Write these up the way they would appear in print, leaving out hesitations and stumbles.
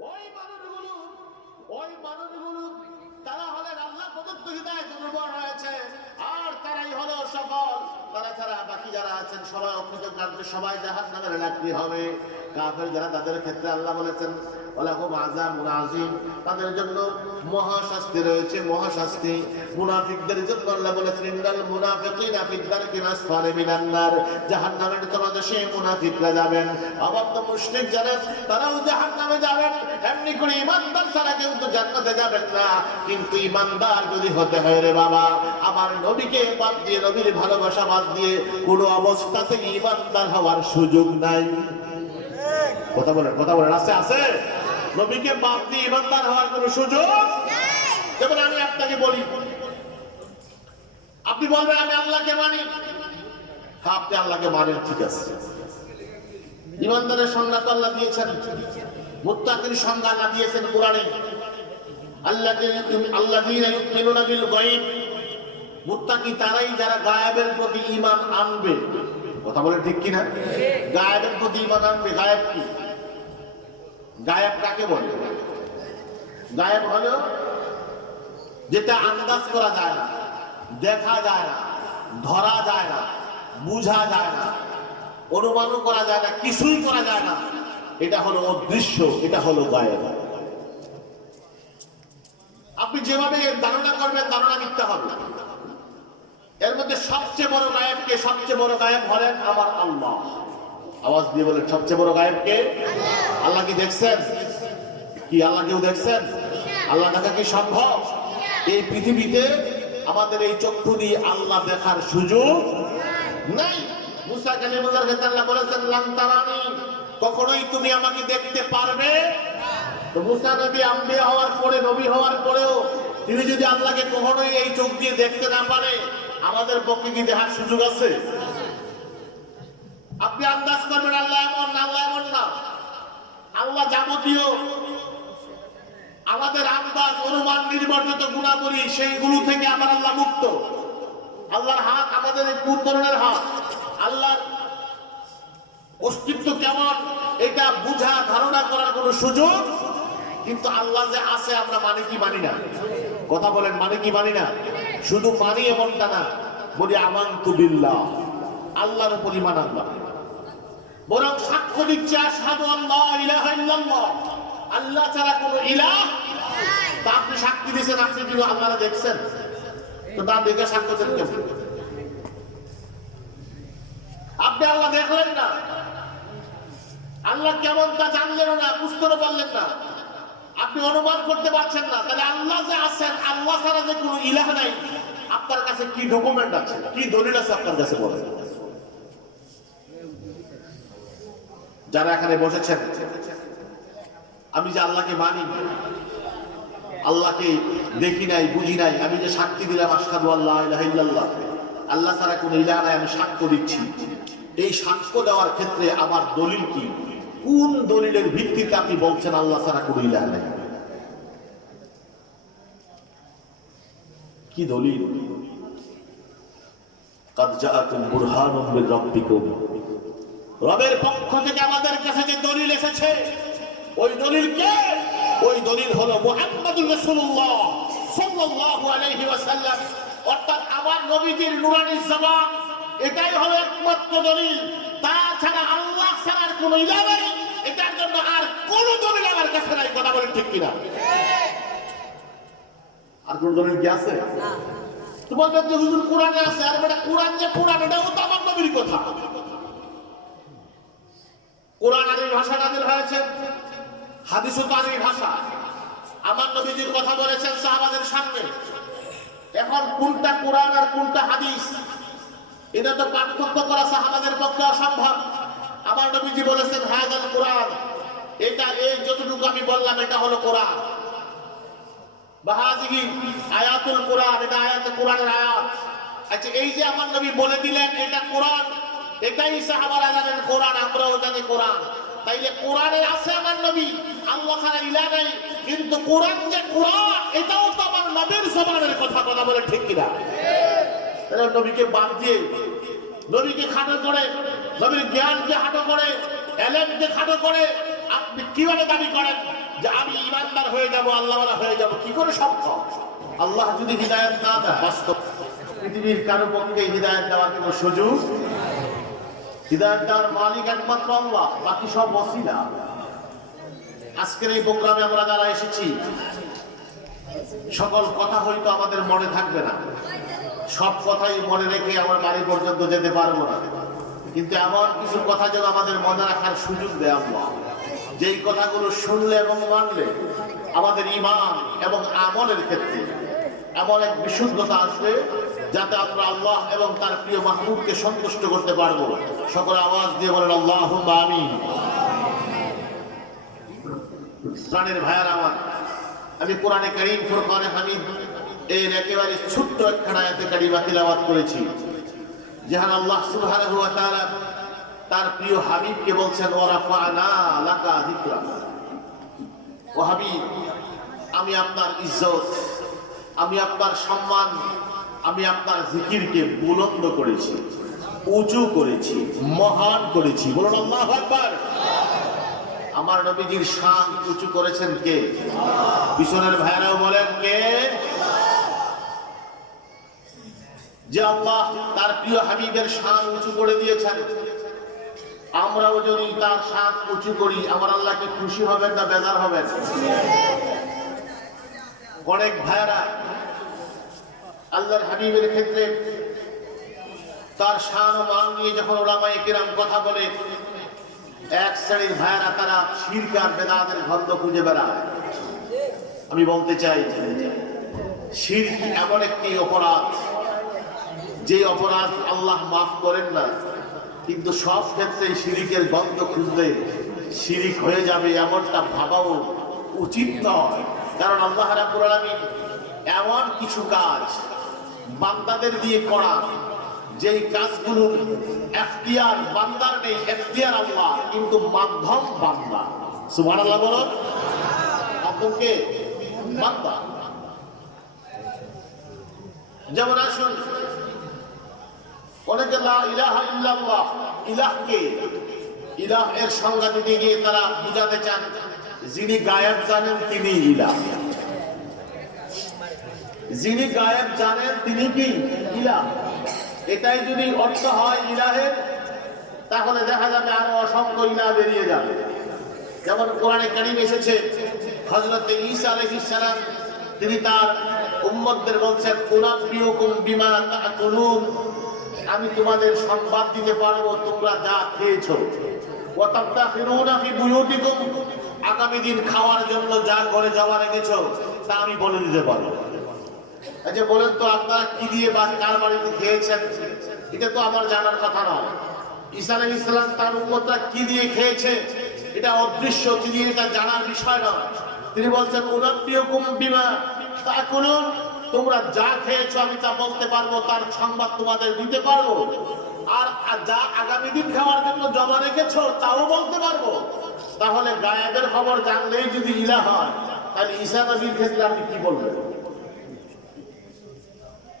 ওই মানুষগুলো তারা হলেন আল্লাহ প্রদত্ত হিদায়াতের উপর রয়েছে, আর তারাই হলো সফল। তারা ছাড়া বাকি যারা আছেন সবাই অকৃতকার্য, সবাই জাহান্নামের লাকড়ি হবে। কাফের যারা, তাদের ক্ষেত্রে আল্লাহ বলেছেন ওয়ালাহুম আযাবুন আযীম, তাদের জন্য মহাশাস্তি রয়েছে, মহাশাস্তি। মুনাফিকদের জন্য আল্লাহ বলেছেন ইন্নাল মুনাফিকিনা ফিদ দারকিল আসফালি মিনান নার, জাহান্নামের তলদেশে মুনাফিকরা যাবেন। অবাধ্য মুশরিক যারা, তারাও জাহান্নামে যাবেন। এমনি করে ঈমানদার ছাড়া কেউ তো জান্নাতে যাবেন না। কিন্তু ঈমানদার যদি হতে হয় রে বাবা, আমার নবীকে বাদ দিয়ে, নবীর ভালোবাসা বাদ দিয়ে কোনো অবস্থাতে ঈমানদার হওয়ার সুযোগ নাই। কথা বলেন, কথা বলেন, আছে আছে? নবীকে বাদ দিয়ে ঈমানদার হওয়ার কোনো সুযোগ নেই। যেমন আমি আপনাকে বলি, আপনি বলবেন আমি আল্লাহকে মানি। হ্যাঁ, আপনি আল্লাহকে মানেন, ঠিক আছে। ঈমানদারের সংজ্ঞা তো আল্লাহ দিয়েছেন, মুত্তাকির সংজ্ঞা আল্লাহ দিয়েছেন কোরআনে। আল্লাযীনা ইউমিনুনা বিল গায়ব, মুত্তাকি তারাই যারা গায়েবের প্রতি ঈমান আনবে। কথা বলেন ঠিক কি না? গায়েবের প্রতি ঈমান আনবে। গায়েব কি? গায়েব কাকে বলে? গায়েব হলো যেটা আন্দাজ করা যায় না, দেখা যায় না, ধরা যায় না, বুঝা যায় না, অনুমানও করা যায় না, কিছুই করা যায় না। এটা হলো অদৃশ্য, এটা হলো গায়েব। আপনি যেভাবে ধারণা করবেন, ধারণা মিথ্যা হবে। এর মধ্যে সবচেয়ে বড় গায়েবকে, সবচেয়ে বড় গায়েব হলেন আমার আল্লাহ। আওয়াজ দিয়ে বলেন, সবচেয়ে বড় গায়েবকে আল্লাহ। আল্লাহ কি দেখছেন? কি আল্লাহ কেউ দেখছেন? আল্লাহ দেখা কি সম্ভব? এই পৃথিবীতে আমাদের এই চক্ষু দিয়ে আল্লাহ দেখার সুযোগ নাই। মুসা কালিমুল্লাহর ক্ষেত্রে আল্লাহ বলেছেন লান তারানি, কখনোই তুমি আমাকে দেখতে পারবে। তো মুসা নবী আম্বিয়া হওয়ার পরে, নবী হওয়ার পরেও তিনি যদি আল্লাহকে কখনোই এই চোখ দিয়ে দেখতে না পারে, আমাদের পক্ষে কি দেখার সুযোগ আছে? আপনি আন্দাজ করবেন আল্লাহ এমন না, আল্লাহ এমন না। আল্লাহ যাবতীয় আমাদের আন্দাজ, অনুমান, নির্বর্জিত গুণাবলী, সেইগুলো থেকে আমার আল্লাহ মুক্ত। আল্লাহর হাত আমাদের কোন ধরনের হাত, আল্লাহর অস্তিত্ব কেমন, এটা বুঝা, ধারণা করার কোন সুযোগ। কিন্তু আল্লাহ যে আছে আমরা মানি কি মানি না? কথা বলেন, মানি কি মানি না? শুধু মানি এমনটা না, বলি আমানতু বিল্লাহ, আল্লাহর উপর ঈমান আনলাম। বরং সাক্ষ্য দিচ্ছে আশহাদু আল্লা ইলাহা ইল্লাল্লাহ, আল্লাহ ছাড়া কোনো ইলাহ। তা আপনি সাক্ষী দিয়েছেন, আপনি কিন্তু আল্লাহকে দেখছেন, তো তা দেখে সাক্ষ্য দেন কেমন? আপনি আল্লাহ দেখলেন না, আল্লাহ কেমন তা জানলেন না, বুঝতেও পারলেন না, আপনি অনুমান করতে পারছেন না। তাহলে আল্লাহ যে আছেন, আল্লাহ ছাড়া যে কোনো ইলাহ নাই, আপনার কাছে কি ডকুমেন্ট আছে, কি দলিল আছে আপনার কাছে বলেন? যারা এখানে বসেছেন, আমি যে আল্লাহকে মানি, আল্লাহকে দেখি নাই, বুঝি নাই, আমি যে সাক্ষী দিলাম আশহাদু আল্লা ইলাহা ইল্লাল্লাহ, আল্লাহ ছাড়া কোনো ইলাহ নাই, আমি সাক্ষ্য দিচ্ছি। এই সাক্ষ্য দেওয়ার ক্ষেত্রে আমার দলিল কি? কোন দলিলের ভিত্তিতে আপনি বলছেন আল্লাহ ছাড়া কোনো ইলাহ নাই? কি দলিল? কাদ জাআকুম বুরহানুম মির রাব্বিকুম, রবের পক্ষ থেকে আমাদের কাছে যে দলিল এসেছে, ওই দলিল কে? ওই দলিল হলো মুহাম্মদুর রাসূলুল্লাহ সাল্লাল্লাহু আলাইহি ওয়াসাল্লাম, অর্থাৎ আমার নবীজির নূরানী জবান। এটাই হলো একমাত্র দলিল। তাছাড়া আল্লাহ ছাড়ার কোনো ইলাহ নাই, এটার জন্য আর কোন দলিল আমার কাছে নাই। কথা বলেন ঠিক কিনা? আর কোন দলিল কি আছে? তো বলবেন যে হুজুর কোরআনে আছে। আর বেটা কোরআন যে কোরআন, এটাও তো আমার নবীর কথা। কোরআন আরবি ভাষা নাযিল হয়েছে, হাদিসও তো আরবি ভাষা। আমার নবীজির কথা বলেছেন সাহাবাদের সামনে। এখন কোনটা কোরআন আর কোনটা হাদিস, এটা তো পার্থক্য করা সাহাবাদের পক্ষে অসম্ভব। আমার নবীজি বলেছেন হাযাল কোরআন, এটা এই যতটুকু আমি বললাম এটা হলো কোরআন। বাহাজিহি আয়াতুল কোরআন, এটা আয়াতে কোরআনের আয়াত। আচ্ছা, এই যে আমার নবী বলে দিলেন এটা কোরআন, এটাই সাহাবারা জানেন কোরআন, আমরাও জানি কোরআন। তাইলে কোরআনে আছে আমার নবী, আল্লাহ ছাড়া ইলাহ নাই। কিন্তু কোরআন যে কোরআন, এটাও তো আমার নবীর জবানের কথা। কথা বলে ঠিক কিনা? তাহলে নবীকে বাদ দিয়ে, নবীকে খাটো করে, নবীর জ্ঞানকে খাটো করে, এলেমকে খাটো করে আপনি কিভাবে দাবি করেন যে আমি ইমানদার হয়ে যাব, আল্লাহওয়ালা হয়ে যাব, কি করে সম্ভব? আল্লাহ যদি হিদায়াত না দেয়, বাস্তব পৃথিবীর কারো পক্ষে হিদায়াত দেওয়ার কোনো সুযোগ, হিদায়াত দেওয়ার মালিক একমাত্র আল্লাহ, বাকি সব ওসিলা। আজকের এই প্রোগ্রামে আমরা যারা এসেছি, সকল কথা হয়তো আমাদের মনে থাকবে না, সব কথাই মনে রেখে আমার বাড়ি পর্যন্ত যেতে পারবো না, কিন্তু এমন কিছু কথা যেন আমাদের মনে রাখার সুযোগ দেয় আল্লাহ, যেই কথাগুলো শুনলে এবং মানলে আমাদের ঈমান এবং আমলের ক্ষেত্রে এমন এক বিশুদ্ধতা আসবে যাতে আমরা আল্লাহ এবং তার প্রিয় মাহবুবকে সন্তুষ্ট করতে পারবো। সকল আওয়াজ দিয়ে বলেন আল্লাহুম্মা আমিন। প্রাণের ভাইয়ার আমার, আমি কোরআনে কারীম ফুরকানে হামিদ এর একেবারে ছোট্ট একখানা আয়াতে কারিমা তিলাওয়াত করেছি, যেখানে আল্লাহ সুবহানাহু ওয়া তাআলা তার প্রিয় হাবিবকে বলছেন ওয়া রাফা'না লাকা যিকরা। ও হাবিব, আমি আপনার ইজ্জত, আমি আপনার সম্মান, আমি আপনার জিকিরকে বুলন্দ করেছি, উঁচু করেছি, মহান করেছি। বলুন আল্লাহু আকবার। আমার নবীজির শান উঁচু করেছেন কে? পিছনের ভাইরাও বলেন কে? যে আল্লাহ তার প্রিয় হাবিবের শান উঁচু করে দিয়েছেন, আমরাও যদি তার শান উঁচু করি, আমার আল্লাহ কি খুশি হবেন না বেজার হবেন? অনেক ভাইরা আল্লাহর হাবিবের ক্ষেত্রে তার শান ও মান নিয়ে যখন উলামায়ে কিরাম কথা বলে, এক শ্রেণীর ভাইরা তারা শিরক আর বেদাতের গন্ধ খুঁজে বেড়ায়। আমি বলতে চাই, শিরক এমন একটি অপরাধ, যে অপরাধ আল্লাহ মাফ করেন না, কিন্তু সব ক্ষেত্রে শিরকের গন্ধ খুঁজলে শিরক হয়ে যাবে এমনটা ভাবাও উচিত নয়। কারণ আল্লাহ রাব্বুল আলামিন এমন কিছু কাজ বান্দাদের দিয়ে করান, যেই কাজগুলোর এখতিয়ার বান্দার নেই, এখতিয়ার আল্লাহ, কিন্তু মাধ্যম বান্দা। সুবহানাল্লাহ বলুন। আপনাকে বান্দা যেমন আসুন, অনেকে লা ইলাহা ইল্লাল্লাহ, ইলাহকে, ইলাহ এর সংজ্ঞা দিতে গিয়ে তারা বুঝাতে চান যিনি গায়েব জানেন তিনি ইলাহ। যিনি গায়েব জানেন তিনি কি ইলাহ। এটাই যদি অর্থ হয় ইলাহের, তাহলে দেখা যাবে আরো অসংখ্য ইলাহ বেরিয়ে যাবে। যেমন কোরআনে কারীম এসেছে, হযরত ঈসা আলাইহিস সালাম তিনি তার উম্মতদের বলছেন উনাব্বিউকুম বিমা তাকুলুন, আমি তোমাদের সংবাদ দিতে পারবো তোমরা যা খেয়েছো। ওয়া তাফতাখিরুনা ফি বুয়ুতিকুম, আগামী দিন খাওয়ার জন্য যা ঘরে জমা রেখেছো তা আমি বলে দিতে পারবো। আচ্ছা বলেন তো, আপনারা কি দিয়ে বা কার বাড়িতে খেয়েছেন? এটা তো আমার জানার কথা নয়। ঈসা আলাইহিস সালাম তার উম্মতরা কি দিয়ে খেয়েছে এটা অদৃশ্য, তিনি এটা জানার বিষয় নয়। তিনি বলছেন উনাব্বিউকুম বিমা তাকুলুন, তোমরা যা খেয়েছো আমি তা বলতে পারবো, তার সংবাদ তোমাদের দিতে পারবো। আর যা আগামী দিন খাওয়ার জন্য জমা রেখেছো তাও বলতে পারবো। তাহলে গায়েবের খবর জানলেই যদি ইলাহ হয়, তাহলে ঈসা নবীর ক্ষেত্রে আপনি কি বলবেন?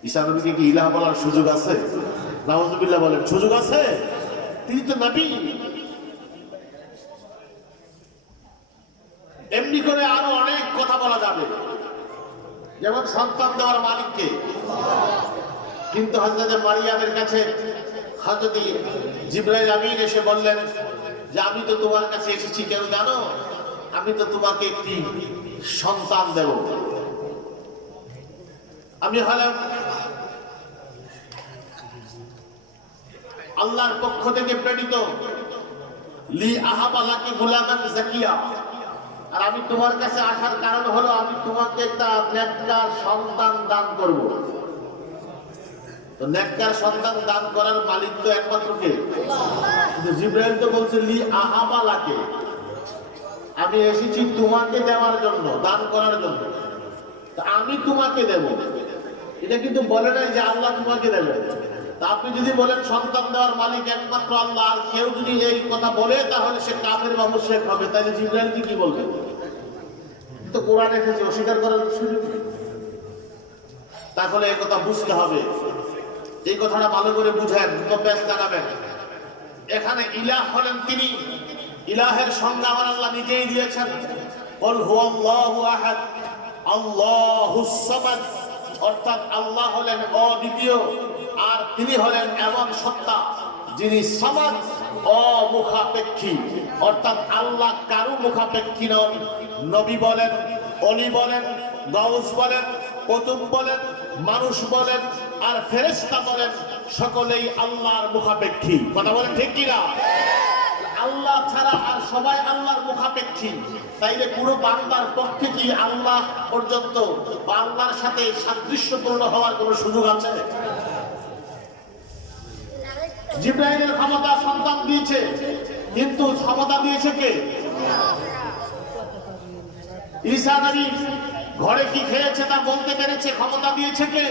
ঈসা নবীকে কি ইলাহ বলার সুযোগ আছে? নাউযুবিল্লাহ বলেন, সুযোগ আছে? তিনি তো নবী। এমনি করে আরো অনেক কথা বলা যাবে, যেমন সন্তান দেওয়ার মালিককে। কিন্তু হযরত মারিয়ামের কাছে হযরত জিবরাইল আমিন এসে বললেন যে আমি তো তোমার কাছে এসেছি কেন জানো? আমি তো তোমাকে একটি সন্তান দেব। আমি হলাম আল্লাহর পক্ষ থেকে প্রেরিত, লি আহাবা লাকি গুলামান যাকিয়া। আর আমি তোমার কাছে আসার কারণ হলো আমি তোমাকে একটা নেককার সন্তান দান করব। তো নেককার সন্তান দান করার মালিক তো একমাত্র কে? কিন্তু জিবরাইল তো বলছে লি আহাবা লাকি, আমি এসেছি তোমাকে দেওয়ার জন্য, দান করার জন্য। আমি তোমাকে দেব, এটা কিন্তু বলে নাই যে আল্লাহ তোমাকে দেবে। তা আপনি যদি বলেন সন্তান দেওয়ার মালিক একমাত্র আল্লাহ, আর কেউ যদি এই কথা বলে তাহলে সে কাফের বা মুশরিক হবে। তাহলে জিবরাইল কি বলবে? তো কোরআন এসেছে, অস্বীকার করার সুযোগ নেই। তাহলে এই কথা বুঝতে হবে, এই কথাটা ভালো করে বুঝেন, ব্যাস লাগাবেন। এখানে ইলাহ হলেন তিনি, ইলাহের সংজ্ঞা আমার আল্লাহ নিজেই দিয়েছেন। কুল হুয়াল্লাহু আহাদ আল্লাহুস সামাদ, অর্থাৎ আল্লাহ হলেন অদ্বিতীয় আর তিনি হলেন এমন সত্তা যিনি সামাদ, অমুখাপেক্ষী, অর্থাৎ আল্লাহ কারো মুখাপেক্ষী নন। নবী বলেন, অলি বলেন, গাউস বলেন, কুতুব বলেন, মানুষ বলেন আর ফেরেশতা বলেন, সকলেই আল্লাহর মুখাপেক্ষী। কথা বলেন ঠিক কিনা? আল্লাহ ছাড়া আর সবাই আল্লাহর মুখাপেক্ষী। তাইলে পুরো বান্দার পক্ষে কি আল্লাহ পর্যন্ত বা আল্লাহর সাথে সাদৃশ্যপূর্ণ হওয়ার কোনো সুযোগ আছে? জিবরাইলের ক্ষমতা সন্তান দিয়েছে, কিন্তু ক্ষমতা দিয়েছে কে? ঈসা নবী ঘরে কি খেয়েছে তা বলতে পেরেছে, ক্ষমতা দিয়েছে কে?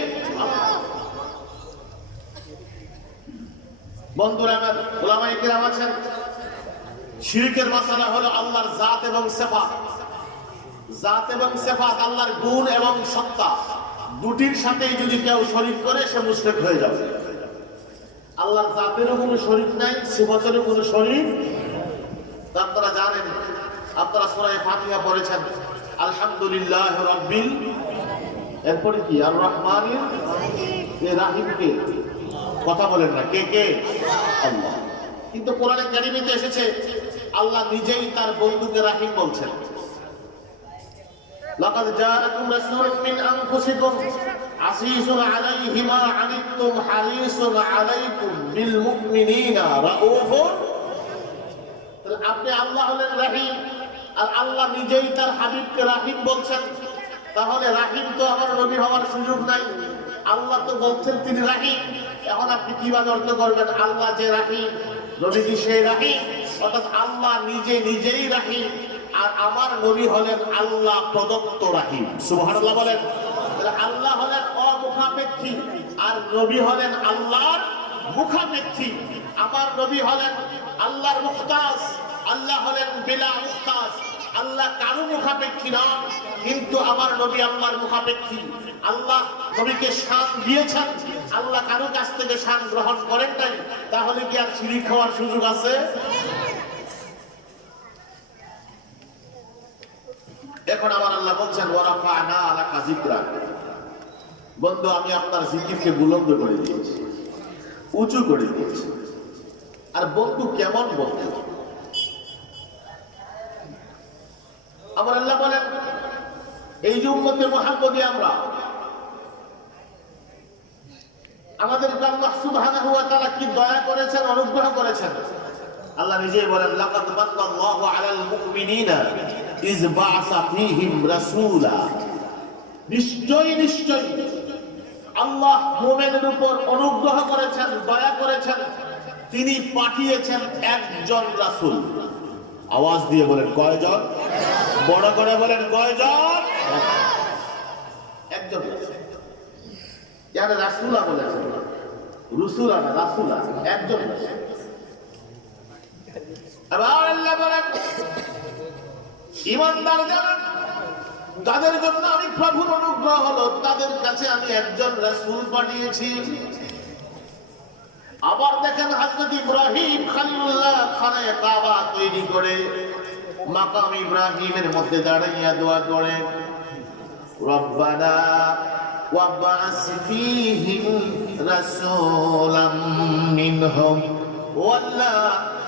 বন্ধুরা আমার, উলামায়ে কেরাম আছেন, শিরকের মাসালা হলো আল্লাহর জাত এবং সিফাত। জাত এবং সিফাত আল্লাহর গুণ এবং সত্তা দুটির সাথেই যদি কেউ শরীক করে সে মুশরিক হয়ে যাবে। আল্লাহর জাতেরও কোনো শরীক নাই, সিফাতেরও কোনো শরীক। আপনারা জানেন, আপনারা সূরা ফাতিহা পড়েছেন, আলহামদুলিল্লাহ রাব্বিল, এরপরে কি আর রহমানির রাহিম কে? কথা বলেন না, কে কে? আল্লাহ। কিন্তু কোরআনে কারিমেতে এসেছে আল্লাহ নিজেই তার বন্ধুকে রাহিম বলছেন। লাকাদ জাআকুম রাসূলুম মিন আনফুসিকুম আসীসুন আলাইহি মা আনিতুম হারিসুন আলাইকুম বিল মুমিনিনা রাউফুর। তাহলে আপনি আল্লাহ হলেন রাহিম আর আল্লাহ নিজেই তার হাবিবকে রাহিম বলছেন, তাহলে রাহিম তো আমার নবী হওয়ার সুযোগ নাই। আল্লাহ তো বলছেন তিনি রাহিম, এখন আপনি কিভাবে অর্থ করবেন আল্লাহ যে রাহিম, নবী কি সেই রাহিম? অর্থাৎ আল্লাহ নিজেই রাহিম আর আমার নবী হলেন আল্লাহ প্রদত্ত রাহিম। সুবহানাল্লাহ বলেন। আল্লাহ হলেন অমুখাপেক্ষী আর নবী হলেন আল্লাহর মুখাপেক্ষী। আমার নবী হলেন আল্লাহর মুখতাস, আল্লাহ হলেন বিলা মুখতাস। আল্লাহ কারো মুখাপেক্ষী নন, কিন্তু আমার নবী আল্লাহর মুখাপেক্ষী। আল্লাহ নবীকে শান দিয়েছেন, আল্লাহ কারো কাছ থেকে শান গ্রহণ করেন নাই। তাহলে কি আর শিরিক হওয়ার সুযোগ আছে? এখন আমার আল্লাহ বলছেন ওয়ারাফা'না লাকা যিকরাক, বন্ধু আমি আপনার জিকিরকে বুলন্দ করে দিয়েছি, উঁচু করে দিয়েছি। আর বন্ধু কেমন বন্ধু? আমার আল্লাহ বলেন এই যে উম্মতে মুহাম্মদী আমরা, আমাদের আল্লাহ সুবহানাহু ওয়া তাআলা কি দয়া করেছেন, অনুগ্রহ করেছেন। আল্লাহ নিজেই বলেন লাকাদ মান্নাল্লাহু আলাল মুমিনিনা ইয বা'আসা ফীহিম রাসূলা। নিশ্চয়ই আল্লাহ মুমিনদের উপর অনুগ্রহ করেছেন, দয়া করেছেন, তিনি পাঠিয়েছেন একজন রাসূল। আওয়াজ দিয়ে বলেন কয়জন? বড় করে বলেন কয়জন? একজন। যারা রাসূলা বলেছেন, রসুলা না রাসূলা, একজন। আবার আল্লাহ বলেন ঈমানদার যারা, তাদের জন্য আমি প্রভুর অনুগ্রহ হলো, তাদের কাছে আমি একজন রাসূল পাঠিয়েছি। আবার দেখেন হযরত ইব্রাহিম খলিলুল্লাহ খানায়ে কাবা তৈরি করে মাকাম ইব্রাহিমের মধ্যে দাঁড়িয়ে দোয়া করে রব্বানা ওয়াবআস ফীহিম রাসূলাম মিনহুম, ও আল্লাহ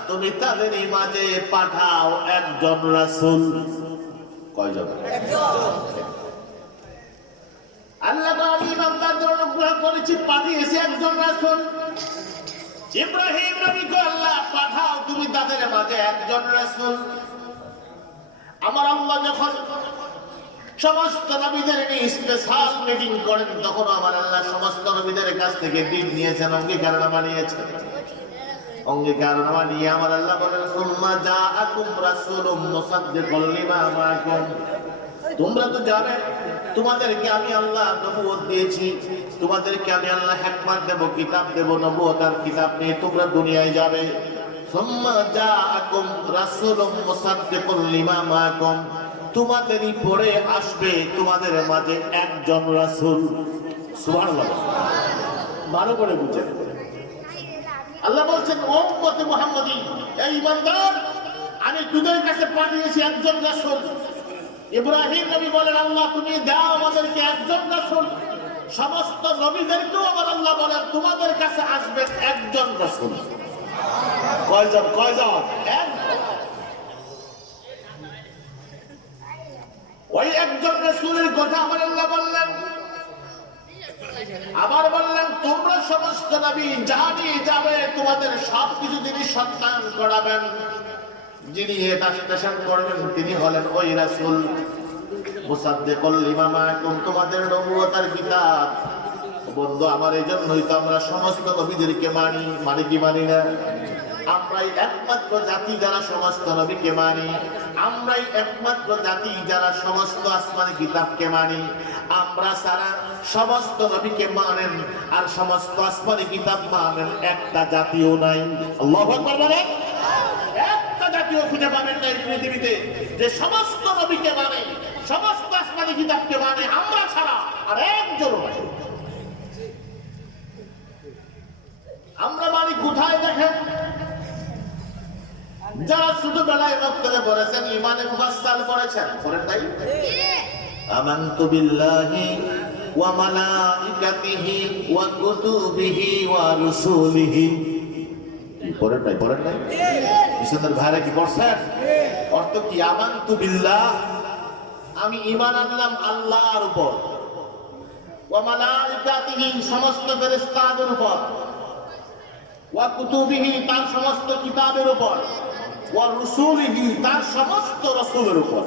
তুমি তাদের মাঝে পাঠাও একজন রাসূল। কয়জন? একজন। আল্লাহ আমি বান্দাদের অনুগ্রহ করেছি, পাঠিয়েছি একজন রাসূল। ইব্রাহিম নবীকে আল্লাহ পাঠাও তুমি তাদের মাঝে একজন রাসূল। আমার আল্লাহ যখন সমস্ত নবীদের নিয়ে স্পেশাল মিটিং করেন, তখন আমার আল্লাহ সমস্ত নবীদের কাছ থেকে দিন নিয়েছেন, অঙ্গীকারনামা নিয়েছেন। অঙ্গীকারনামা নিয়ে আমার আল্লাহ বলেন সুম্মা জাআকুম রাসূলুম মুসাদ্দিকুল লিমা মাআকুম। তোমরা তো জানো তোমাদেরকে আমি আল্লাহ নবুয়ত দিয়েছি, তোমাদেরকে আমি আল্লাহ হিকমত দেব, কিতাব দেব, নবুয়ত আর কিতাব নিয়ে তোমরা দুনিয়ায় যাবে। সুম্মা জাআকুম রাসূলুম মুসাদ্দিকুল লিমা মাআকুম, তোমাদেরই পরে আসবে তোমাদের মাঝে একজন রাসূল। সুবহানাল্লাহ। ভালো করে বুঝেন। আল্লাহ বলছেন ও উম্মতে মুহাম্মদী, এই ঈমানদার আমি তোদের কাছে পাঠিয়েছি একজন রাসূল। ইব্রাহিম নবী বলেন, আল্লাহ তুমি দাও আমাদেরকে একজন রাসূল। সমস্ত নবীদেরকেও আবার আল্লাহ বলেন, তোমাদের কাছে আসবে একজন রাসূল। কয়জন? কয়জন? একজন। ওই একজন রাসূলের কথা আমার আল্লাহ বললেন। আবার বললেন, তোমরা সমস্ত নবী জানি যাবে, তোমাদের সবকিছু তিনি সন্তান করাবেন। যিনি এটা স্টেশন করবেন তিনি হলেন ওই রাসূল। মুসাদ্দিকুল লিমা মাআকুম, তোমাদের নবুয়তের কিতাব। বন্ধু আমার, এই জন্যই তো আমরা সমস্ত নবীদেরকে মানি কি মানি না? আমরাই একমাত্র জাতি যারা সমস্ত নবীকে মানি। আমরাই একমাত্র জাতি যারা সমস্ত আসমানি কিতাবকে মানি। আমরা সারা সমস্ত নবীকে মানেন আর সমস্ত আসমানি কিতাব মানেন, একটা জাতিও নাই। আল্লাহু আকবার বলেন। একটা জাতিও খুঁজে পাবেন না এই পৃথিবীতে যে সমস্ত নবীকে মানে, সমস্ত আসমানি কিতাবকে মানে, আমরা ছাড়া আর একজনও নাই। আমরা মানি কোথায় দেখেন? যারা ছোটবেলায় মক্তবে পড়েছেন, ইমানে মুফাসসাল পড়েছেন, পড়েন নাই? আমানতু বিল্লাহি ওয়া মালাইকাতিহি ওয়া কুতুবিহি ওয়া রুসুলিহি। পড়েন নাই? পড়েন নাই? বিশ্বনাথ ভাইরা কি পড়ছেন? অর্থ কি? আমানতু বিল্লাহ, আমি ঈমান আনলাম আল্লাহর উপর, ওয়া মালাইকাতিহি, সমস্ত ফেরেশতাদের উপর, ওয়া কুতুবিহি, তার সমস্ত কিতাবের উপর, ওয়া রুসুলিহি, তার সমস্ত রাসূলের উপর।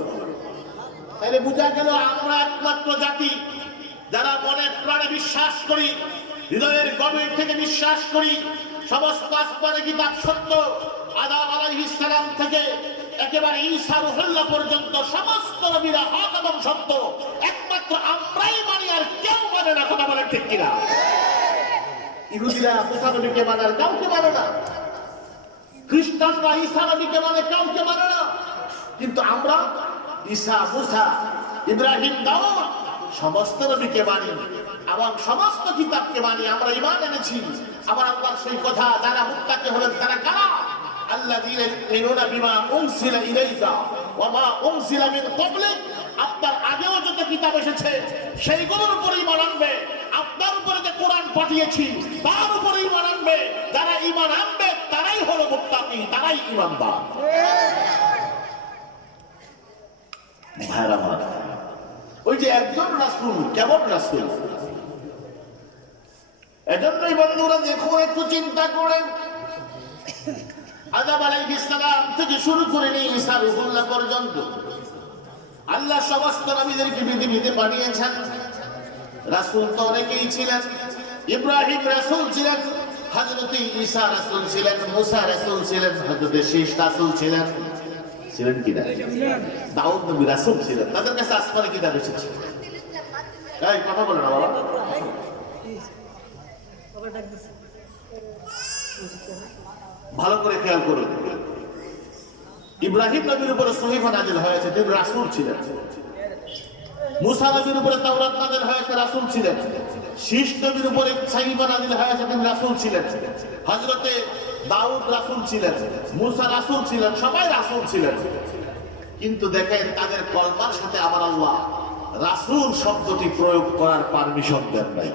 তাহলে বোঝা গেল আমরা একমাত্র জাতি যারা মনে প্রাণে বিশ্বাস করি, হৃদয়ের গভীর থেকে বিশ্বাস করি সমস্ত আসমানি কিতাব সত্য। আদম আলাইহিস সালাম থেকে একেবারে ঈসা রুহুল্লাহ পর্যন্ত সমস্ত নবীরা হক এবং সত্য। একমাত্র আমরাই মানি, আর কেউ মানে না। কথা বলেন ঠিক কিনা? ইহুদিরা মুসা নবীকে মানে, আর কাউকে মানে না। খ্রিস্টানরা ঈসা নবীকে মানে, কাউকে মানে না। কিন্তু আমরা ঈসা, মুসা, ইব্রাহিম, দাউদ সমস্ত নবীকে মানি এবং সমস্ত কিতাবকে মানি। আমরা ঈমান এনেছি। আমার আল্লাহর সেই কথা, যারা মুত্তাকি হলেন তারা কারা? আল্লাযীনা ইউমিনুনা বিমা উনজিলা ইলাইকা ওয়া মা উনজিলা মিন ক্বাবলিক। আপনার আগেও যত কিতাব এসেছে সেইগুলোর উপর ঈমান আনবে। আপনার উপরে যে কোরআন পাঠিয়েছি তার উপর ঈমান আনবে। যারা ঈমান আনবে তারাই হলো মুত্তাকি, তারাই ঈমানদার। ভাইরা আমার, ওই যে একজন রাসূল, কেমন রাসূল? এজন্যই বন্ধুরা দেখুন, একটু চিন্তা করেন, আদম আলাইহিস সালাম থেকে শুরু করে নিয়ে ঈসা রুহুল্লাহ পর্যন্ত আল্লাহ সমস্ত নবীদেরকে পৃথিবীতে পাঠিয়েছেন। রাসূল তো অনেকেই ছিলেন। ইব্রাহিম রাসূল ছিলেন, হযরত ঈসা রাসূল ছিলেন, মুসা রাসূল ছিলেন, হযরত শীস রাসূল ছিলেন। ছিলেন কিনা? দাউদ নবী রাসূল ছিলেন। তাদের কাছে আসমানি কিতাব এসেছে। এই কথা বলে না বাবা। ভালো করে খেয়াল করুন, ইব্রাহিম নবীর উপরে সহিফা নাযিল হয়েছে, তিনি রাসূল ছিলেন। মুসা নবীর উপরে তাওরাত নাযিল হয়েছে, রাসূল ছিলেন। শীস নবীর উপরে সহিফা নাযিল হয়েছে, তিনি রাসূল ছিলেন। হযরতে দাউদ রাসূল ছিলেন, মুসা রাসূল ছিলেন, সবাই রাসূল ছিলেন। কিন্তু দেখেন তাদের কলমার সাথে আমার আল্লাহ রাসূল শব্দটি প্রয়োগ করার পারমিশন দেন নাই।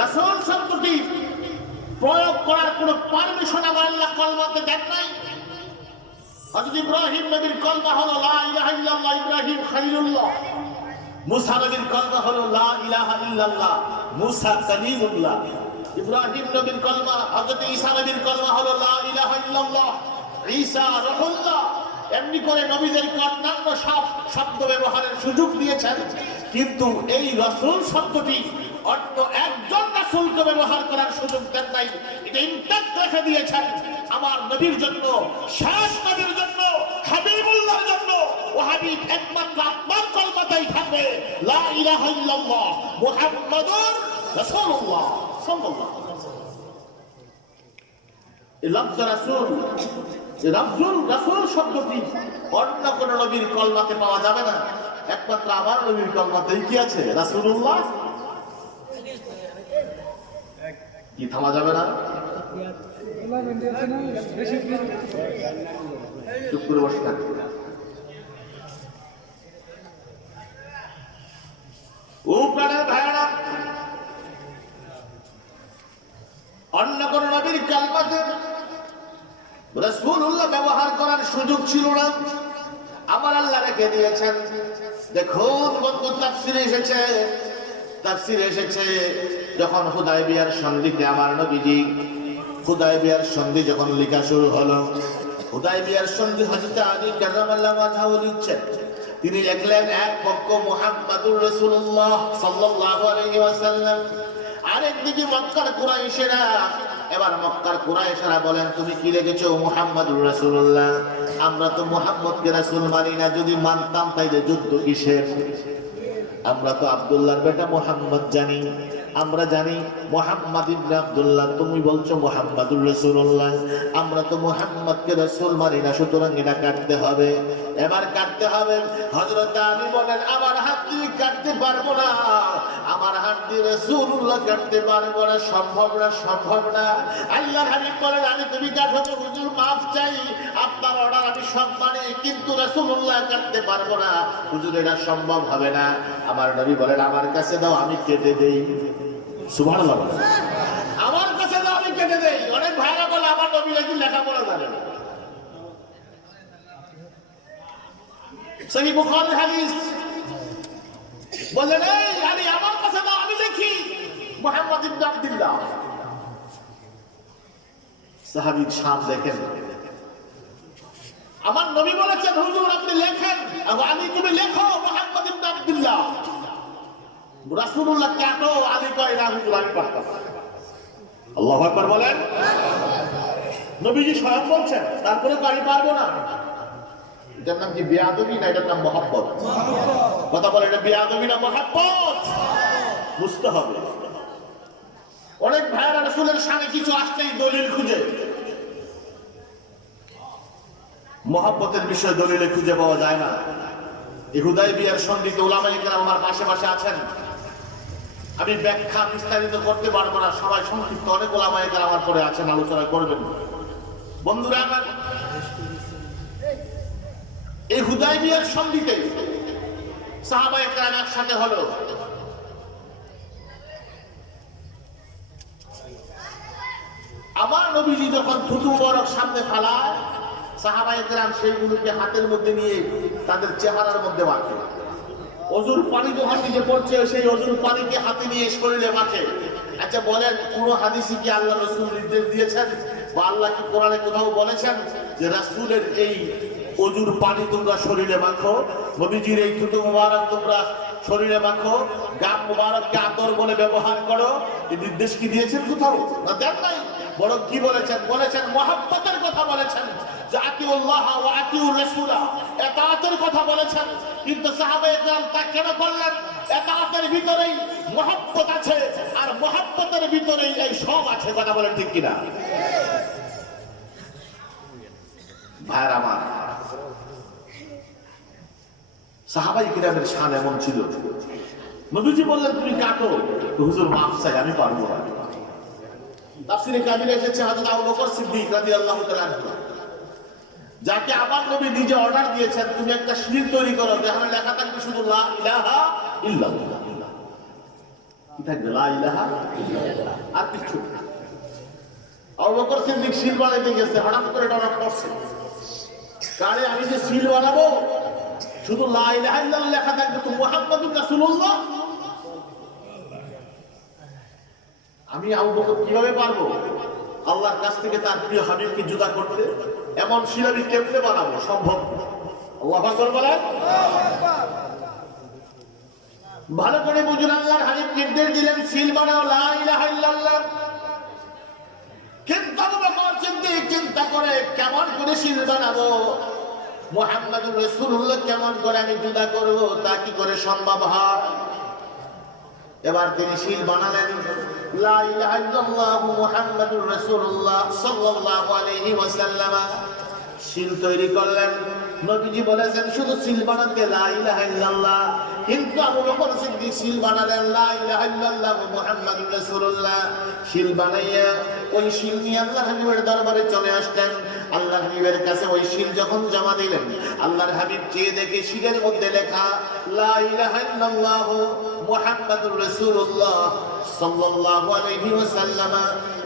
রাসূল শব্দটি প্রয়োগ করার কোন পারমিশন আমার আল্লাহ কলমাতে দেন নাই। হযরত ইব্রাহিম নবীর কলমা হলো লা ইলাহা ইল্লাল্লাহ, ইব্রাহিম খলিলুল্লাহ। মুসা নবীর কলমা হলো লা ইলাহা ইল্লাল্লাহ, মুসা কালিমুল্লাহ। ইব্রাহিম নবীর কলমা, হযরত ঈসা নবীর কলমা হলো লা ইলাহা ইল্লাল্লাহ, ঈসা রুহুল্লাহ। এমনি করে নবীদেরকে অন্যান্য সব শব্দ ব্যবহারের সুযোগ দিয়েছেন, কিন্তু এই রাসূল শব্দটি অন্য একজন রাসূলকে ব্যবহার করার সুযোগ দেন নাই। এটা ইনট্যাক্ট রেখে দিয়েছেন আমার নবীর জন্য, শেষ নবীর জন্য, হাবিবুল্লাহর জন্য। ও হাবিব একমাত্র আপনার কলমাতেই থাকবে লা ইলাহা ইল্লাল্লাহ মুহাম্মাদুর রাসূলুল্লাহ সাল্লাল্লাহু আলাইহি ওয়াসাল্লাম। এই লফজ রাসূল, এই রাসূল শব্দটি অন্য কোন নবীর কলমাতে পাওয়া যাবে না। একমাত্র আমার নবীর কলমাতেই কি আছে? রাসূলুল্লাহ। কি থামা যাবে না? চুপ করে বসে থাকবে। ও প্রাণের ভাইয়েরা, অন্য কোন নবীর কালমাতে রাসূলুল্লাহ ব্যবহার করার সুযোগ ছিল না, আমার আল্লাহ রেখে দিয়েছেন। দেখুন বন্ধু, তাফসীরে এসেছে যখন হুদায়বিয়ার সন্ধিতে আমার নবীজি হুদায়বিয়ার সন্ধি যখন লেখা শুরু হলো, হুদায়বিয়ার সন্ধি হযরত আলী কারামাল্লাহু ওয়াজহাহু লিখছেন। তিনি লিখলেন এক পক্ষ মুহাম্মাদুর রাসূলুল্লাহ সাল্লাল্লাহু আলাইহি ওয়াসাল্লাম, আরেকদিকে মক্কার কুরাইশেরা। এবার মক্কার কুরাইশেরা বলেন, তুমি কি লিখেছো মুহাম্মাদুর রাসূলুল্লাহ? আমরা তো মুহাম্মদকে রাসূল মানি না, যদি মানতাম তাইলে যুদ্ধ কিসের? আমরা তো আব্দুল্লাহর বেটা মুহাম্মদ জানি, আমরা জানি মুহাম্মদ ইবনে আব্দুল্লাহ, তুমি বলছো মুহাম্মাদুর রাসূলুল্লাহ, আমরা তো মুহাম্মদকে রাসূল মানি না, সুতরাং এটা কাটতে হবে। এবার কাটতে হবে। হযরত আলী বলেন, আমার হাত দিয়ে কাটতে পারবো না, আমার হাত দিয়ে রাসূলুল্লাহ কাটতে পারবো না, সম্ভব না, সম্ভব না। আল্লাহর হাবিব বলেন, আমি তুমি কাটো হুজুর, মাফ চাই, আপনার অর্ডার আমি সব মানি, কিন্তু রাসূলুল্লাহ কাটতে পারবো না হুজুর, এটা সম্ভব হবে না। আমার নবী বলেন, আমার কাছে দাও, আমি কেটে দেই। সুবহানাল্লাহ, আমার কাছে দাও, আমি কেটে দেই। অনেক ভাইরা বলে আমার নবী নাকি লেখাপড়া জানে না। সহিহ বুখারী হাদিস বলেন, এই আলী আমার কাছে দাও, আমি লিখি। মুহাম্মদ ইবনে আব্দুল্লাহ, সাহাবীর শান দেখেন। আমার নবী বলেছেন, হুজুর আপনি লেখেন, আলী তুমি লেখো মুহাম্মদ ইবনে আব্দুল্লাহ। রাসূলুল্লাহ কাটো, আলী কয় না হুজুর আমি পারতাম। আল্লাহু আকবার বলেন। নবীজি স্বয়ং বলছেন, তারপরে আমি পারবো না। এটার নাম কি বেয়াদবি না এটার নাম মহব্বত? কথা বলে, এটা বেয়াদবি না মহব্বত? বুঝতে হবে। অনেক ভাইয়েরা রাসূলের সামনে কিছু আসলেই দলিল খুঁজে, মহব্বতের বিষয়ে দলিলে খুঁজে পাওয়া যায় না। এই হুদায়বিয়ার সন্ধিতে উলামায়ে কেরাম আমার পাশে পাশে আছেন, আমি ব্যাখ্যা বিস্তারিত করতে পারবো না, সবাই সংক্ষিপ্ত, অনেক উলামায়ে কেরাম আমার পরে আছেন, আলোচনা করবেন। বন্ধুরা আমার, এই হুদায়বিয়ার সন্ধিতে সাহাবায়ে কেরাম একসাথে হলো। আমার নবীজি যখন থুতু মুবারক সামনে ফেলায়, সাহাবায়ে কেরাম সেইগুলোকে হাতের মধ্যে নিয়ে তাদের চেহারার মধ্যে মাখে। ওযুর পানি যখন নিজে পড়ছে, সেই ওযুর পানিকে হাতে নিয়ে শরীরে মাখে। আচ্ছা বলেন, কোন হাদিসে কি আল্লাহ রাসূল নির্দেশ দিয়েছেন বা আল্লাহ কি কোরআনে কোথাও বলেছেন যে রাসূলের এই ওযুর পানি তোমরা শরীরে মাখো, নবীজির এই থুতু মুবারক তোমরা শরীরে মাখো, গাব মুবারককে আতর বলে ব্যবহার করো? এই নির্দেশ কি দিয়েছেন কোথাও? না, দেন নাই। বরং কি বলেছেন? বলেছেন মুহাব্বতের কথা বলেছেন, যে আতিউল্লাহ ওয়া আতিউর রাসূলা, ইতাআতের কথা বলেছেন। কিন্তু সাহাবায়ে কেরাম তা কেন বললেন? ইতাআতের ভিতরেই মুহাব্বত আছে, আর মুহাব্বতের ভিতরেই এই সব আছে। কথা বলেন ঠিক কিনা? ভাইরা আমার, সাহাবায়ে কেরামের শান এমন ছিল, নবীজি বললেন তুমি কাটো, হুজুর মাফ চাই, আমি পারবো না। তাফসীরে কাবিরে এসেছে হযরত আবু বকর সিদ্দিক রাদিয়াল্লাহু তাআলা আনহু, যাকে আমার নবী নিজে অর্ডার দিয়েছেন, তুমি একটা শিল তৈরি করো যেখানে লেখা থাকবে শুধু লা ইলাহা ইল্লাল্লাহ। কি থাকবে? লা ইলাহা ইল্লাল্লাহ, আর কিছু না। আবু বকর সিদ্দিক শিল বানাইতে গেছে, হঠাৎ করে এটা অর্ডার করছে, কারে আমি যে শিল বানাবো শুধু লা ইলাহা ইল্লাল্লাহ লেখা থাকবে, তো মুহাম্মাদুর রাসূলুল্লাহ, আমি আবু বকর কিভাবে পারবো আল্লাহর কাছ থেকে তার প্রিয় হাবিবকে জুদা করতে? এমন শিল আমি কেমনে বানাবো? সম্ভব? আল্লাহু আকবার বলেন। ভালো করে বুঝুন, আল্লাহর হাবিব নির্দেশ দিলেন শিল বানাও লা ইলাহা ইল্লাল্লাহ। কিন্তু আবু বকর সিদ্দিক চিন্তা করে, কেমন করে শিল বানাবো? মুহাম্মাদুর রাসূলুল্লাহ কেমন করে আমি জুদা করব? তা কি করে সম্ভব হয়? এবার তিনি শিল বানালেন, লা ইলাহা ইল্লাল্লাহ মুহাম্মাদুর রাসূলুল্লাহ সাল্লাল্লাহু আলাইহি ওয়াসাল্লাম। শিল তৈরি করলেন, নবীজি বলেছেন শুধু সিল বানাতে লা ইলাহা ইল্লাল্লাহ, কিন্তু আবু বকর সিদ্দিক সিল বানালেন লা ইলাহা ইল্লাল্লাহ মুহাম্মাদুর রাসূলুল্লাহ। সিল বানাইয়া ওই সিল নিয়ে আল্লাহর হাবিবের দরবারে চলে আসলেন। আল্লাহর হাবিবের কাছে ওই সিল যখন জমা দিলেন, আল্লাহর হাবিব চেয়ে দেখে সিলের মধ্যে লেখা লা ইলাহা ইল্লাল্লাহ মুহাম্মাদুর রাসূলুল্লাহ সাল্লাল্লাহু আলাইহি ওয়াসাল্লাম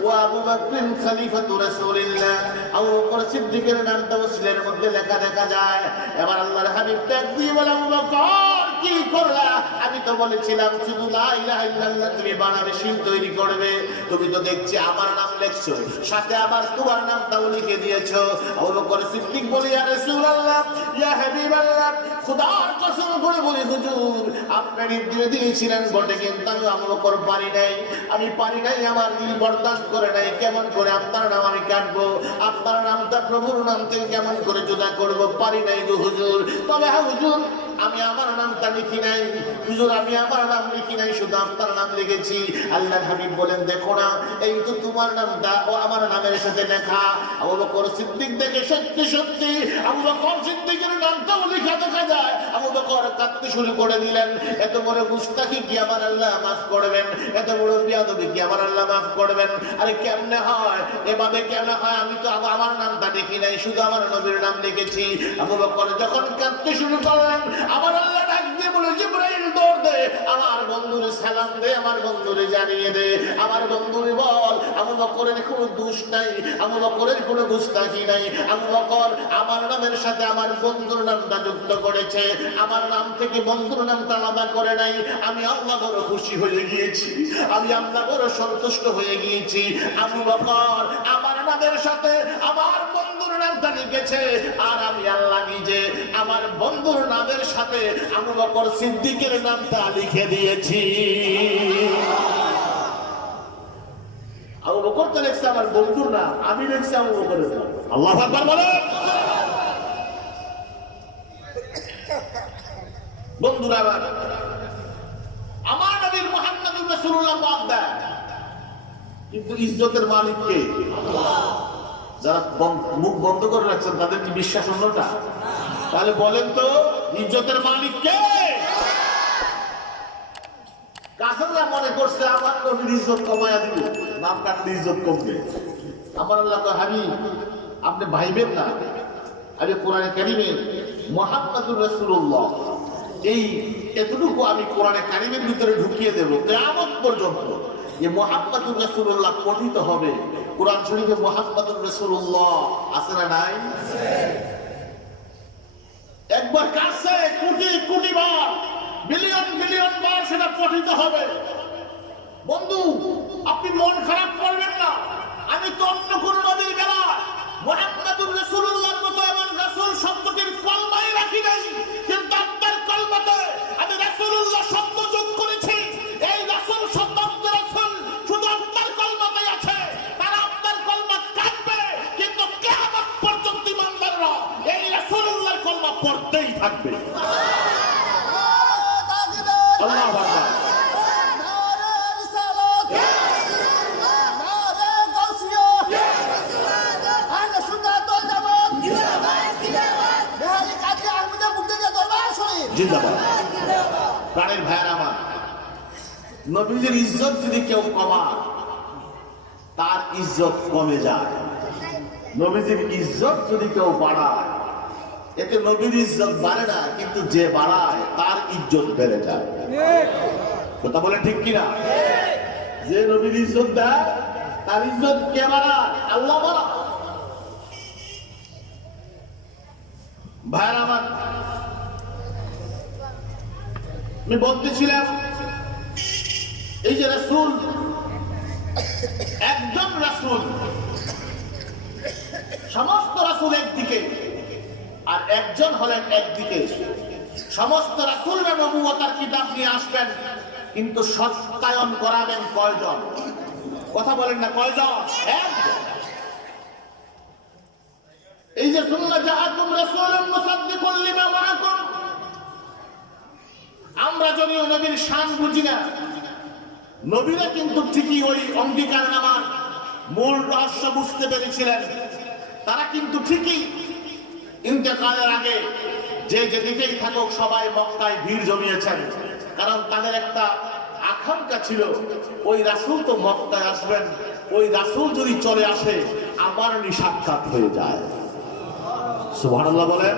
ওয়া আবু বকর খলিফাতু রাসূলিল্লাহ। আবু বকর সিদ্দিকের নামটাও সিলের মধ্যে লেখা দেখা যায়। এবার আল্লাহর হাবিব ডাক দিয়ে বলে, আবু বকর কি করলা? আমি তো বলেছিলাম শুধু লা ইলাহা ইল্লাল্লাহ তুমি বানাবে, সিল তৈরি করবে। তুমি তো দেখছি আমার নাম লিখছো, সাথে আবার তোমার নামটাও লিখে দিয়েছো। আবু বকর সিদ্দিক বলে, ইয়া রাসূলুল্লাহ, ইয়া হাবিবাল্লাহ, খোদার কসম করে বলি হুজুর, আপনি নির্দেশ দিয়েছিলেন বটে, কিন্তু আমি আবু বকর পারি নাই, আমি পারি নাই, আমার দিল বরদাস্ত করে নাই। কেমন করে আপনার নাম আমি কাটবো? আপনার নামটা প্রভুর নাম থেকে কেমন করে জুদা করবো? পারি নাই গো হুজুর। তবে হ্যাঁ হুজুর, আমি আমার নামটা লিখি নাই হুজুর, আমি আমার নাম লিখি নাই, শুধু আপনার নাম লিখেছি। আল্লাহর হাবিব বলেন, দেখো না, এই তো তোমার নামটা ও আমার নামের সাথে লেখা। আবু বকর সিদ্দিক দেখে সত্যি সত্যি আবু বকর সিদ্দিকের নামটাও লেখা দেখা যায়। আবু বকর কাঁদতে শুরু করে দিলেন, এত বড় গুস্তাখি কি আমার আল্লাহ মাফ করবেন? এত বড় বিয়াদবি কি আমার আল্লাহ মাফ করবেন? আরে কেমনে হয় এভাবে? কেমনে হয়? আমি তো আমার নামটা লিখি নাই, শুধু আমার নবীর নাম লিখেছি। আবু বকর যখন কাঁদতে শুরু করলেন, আমার আল্লাহ ডাক দিয়ে বলে, জিবরাইল দৌড় দে, আমার বন্ধুরে সালাম দে, আমার বন্ধুরে জানিয়ে দে, আমার বন্ধুরে বল আবু বকরের কোনো দোষ নাই, আবু বকরের কোনো গুস্তাখি নাই। আবু বকর আমার নামের সাথে আমার বন্ধুর নামটা যুক্ত করেছে, আমার নাম থেকে বন্ধুর নামটা আলাদা করে নাই। আমি আল্লাহ বড় খুশি হয়ে গিয়েছি, আমি আল্লাহ বড় সন্তুষ্ট হয়ে গিয়েছি। আবু বকর আমার নামের সাথে আমার বন্ধুর নামটা লিখেছে, আর আমি আল্লাহ নিজে আমার বন্ধুর নামের সাথে আবু বকর সিদ্দিকের নামটা লিখে দিয়েছি। আবু বকর তো লিখছে আমার বন্ধুর নাম, আমি লিখছি আবু বকরের নাম। আল্লাহু আকবার বলেন। বন্ধুরা আমার নবী মুহাম্মদুর রাসূলুল্লাহ বাদ দেয়, কিন্তু ইজ্জতের মালিক কে? আল্লাহ। যারা মুখ বন্ধ করে রাখছেন তাদের কি বিশ্বাস অন্যটা? তাহলে বলেন তো, ইজ্জতের মালিক কে? কাফেররা মনে করছে আমার নবীর ইজ্জত কমায়া দিবে, নাম কাটলে ইজ্জত কমবে। আমার আল্লাহ তো হাবিব, আপনি ভাইবেন না। আরে কোরআনে কারীমে মুহাম্মদুর রাসূলুল্লাহ এই এতটুকু আমি কোরআনে কারীমের ভিতরে ঢুকিয়ে দেব, কিয়ামত পর্যন্ত যে মুহাম্মদুর রাসূলুল্লাহ পঠিত হবে। কোরআন শরীফে মুহাম্মদুর রাসূলুল্লাহ আছে না নাই? একবার কাছে কোটি কোটি বার, বিলিয়ন বিলিয়ন বার সেটা পঠিত হবে। বন্ধু, আপনি মন খারাপ করবেন না। আমি তো অন্য কোন নবীর বেলায় মুহাম্মদুর রাসূলুল্লাহর মতো এমন রাসূল শব্দটির কলমাই রাখি নাই, কিন্তু আপনার কলমাতে আমি রাসূলুল্লাহ শব্দ যোগ করেছি। এই রাসূল শব্দ রাসূল শুধু আপনার কলমাতেই আছে, তারা আপনার কলমা কাটবে, কিন্তু কিয়ামত পর্যন্ত ইমানদাররা এই রাসূলুল্লাহর কলমা পড়তেই থাকবে। আল্লাহু আকবার। প্রাণের ভাইয়ের আমার, নবীর ইজ্জত যদি কেউ কমায় তার ইজ্জত কমে যায়। নবীর ইজ্জত যদি কেউ বাড়ায় এতে নবীর ইজ্জত বাড়ে না, কিন্তু যে বাড়ায় তার ইজ্জত বেড়ে যায়। কথা বলে ঠিক কিনা? যে নবীর ইজ্জত দেয় তার ইজ্জত কে বাড়ায়? আল্লাহ বাড়ায়। ভাইয়ের আমার, আমি বলতেছিলাম এই যে রাসূল, একজন রাসূল, সমস্ত রাসূল একদিকে আর একজন হলেন একদিকে। সমস্ত রাসূলরা নবুয়তের কিতাব নিয়ে আসবেন, কিন্তু সত্যায়ন করাবেন কয়জন? কথা বলেন না, কয়জন? একজন। এই যে সুন্নাহ জাআকুম রাসূলুন মুসাদ্দিকুন লিমা মাআকুম, আমরা যদিও নবীর শান বুঝি না, নবীরা কিন্তু ঠিকই ওই অঙ্গীকারনামার মূল রহস্য বুঝতে পেরেছিলেন। তারা কিন্তু ঠিকই ইন্তেকালের আগে যে যেদিকেই থাকুক সবাই মক্কায় ভিড় জমিয়েছেন, কারণ তাদের একটা আকাঙ্ক্ষা ছিল ওই রাসূল তো মক্কায় আসবেন, ওই রাসূল যদি চলে আসে আমার সাক্ষাৎ হয়ে যায়। সুবহানাল্লাহ বলেন।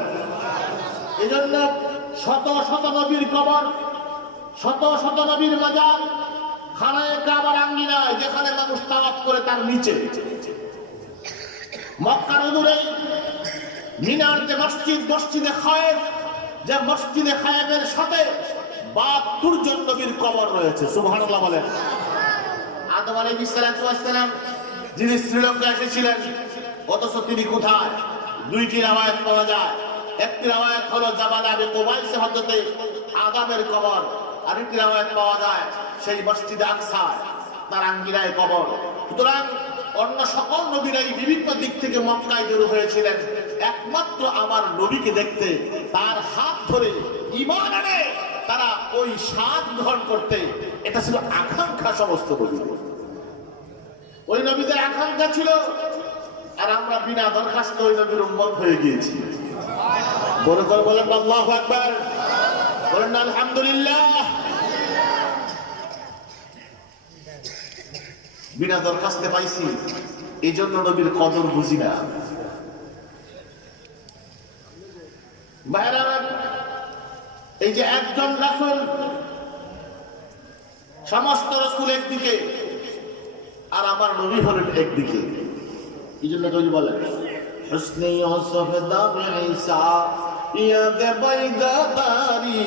এজন্য শত শত নবীর কবর, শত শত নবীর মাজার খানায়ে কাবার আঙ্গিনায় যেখানে মানুষ তাওয়াফ করে তার নিচে, মক্কার দূরে মিনার যে মসজিদ, মসজিদে খায়েফ, যে মসজিদে খায়েফের সাথে ৭২ জন নবীর কবর রয়েছে। সুবহানাল্লাহ বলেন। আদম আলাইহিস সালাম যিনি শ্রীলঙ্কা এসেছিলেন, অথচ তিনি কোথায়? দুইটি রাওয়ায়াত পাওয়া যায়। একটি রাওয়ায়াত হলো জাবাল আবি কুবাইস হযরতে আদমের কবর, আরেকটি রাওয়ায়াত পাওয়া যায় সেই মসজিদে আকসা তার আঙ্গিনায় কবর। সুতরাং অন্য সকল নবীরাই বিভিন্ন দিক থেকে মক্কায় জড়ো হয়েছিলেন, একমাত্র আমার নবীকে দেখতে, তার হাত ধরে ঈমান আনে তারা ওই স্বাদ গ্রহণ করতে, এটা ছিল আকাঙ্ক্ষা সমস্ত নবীদের। ওই নবীদের আকাঙ্ক্ষা ছিল, আর আমরা বিনা দরখাস্ত ওই নবীর উম্মত হয়ে গিয়েছি। বড় করে বলেন আল্লাহু আকবার, বলেন আলহামদুলিল্লাহ। বিনা দরখাস্তে পাইছি, এই জন্য নবীর কদর বুঝি না। এই যে একজন রাসূল, সমস্ত রাসূল একদিকে আর আমার নবী হলেন একদিকে। এই জন্য নবী বলেন হুসনে ইউসুফ দামে ঈসা ইয়াদ বাইদাদারি,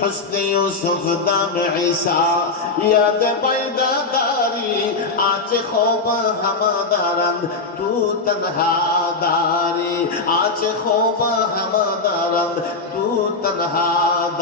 হুসনে ইউসুফ দামে ঈসা ইয়াদ বাইদাদারি, আজ খোব হামাদারান তু তনহা দারি, আজ খোব হামাদারান তু তনহা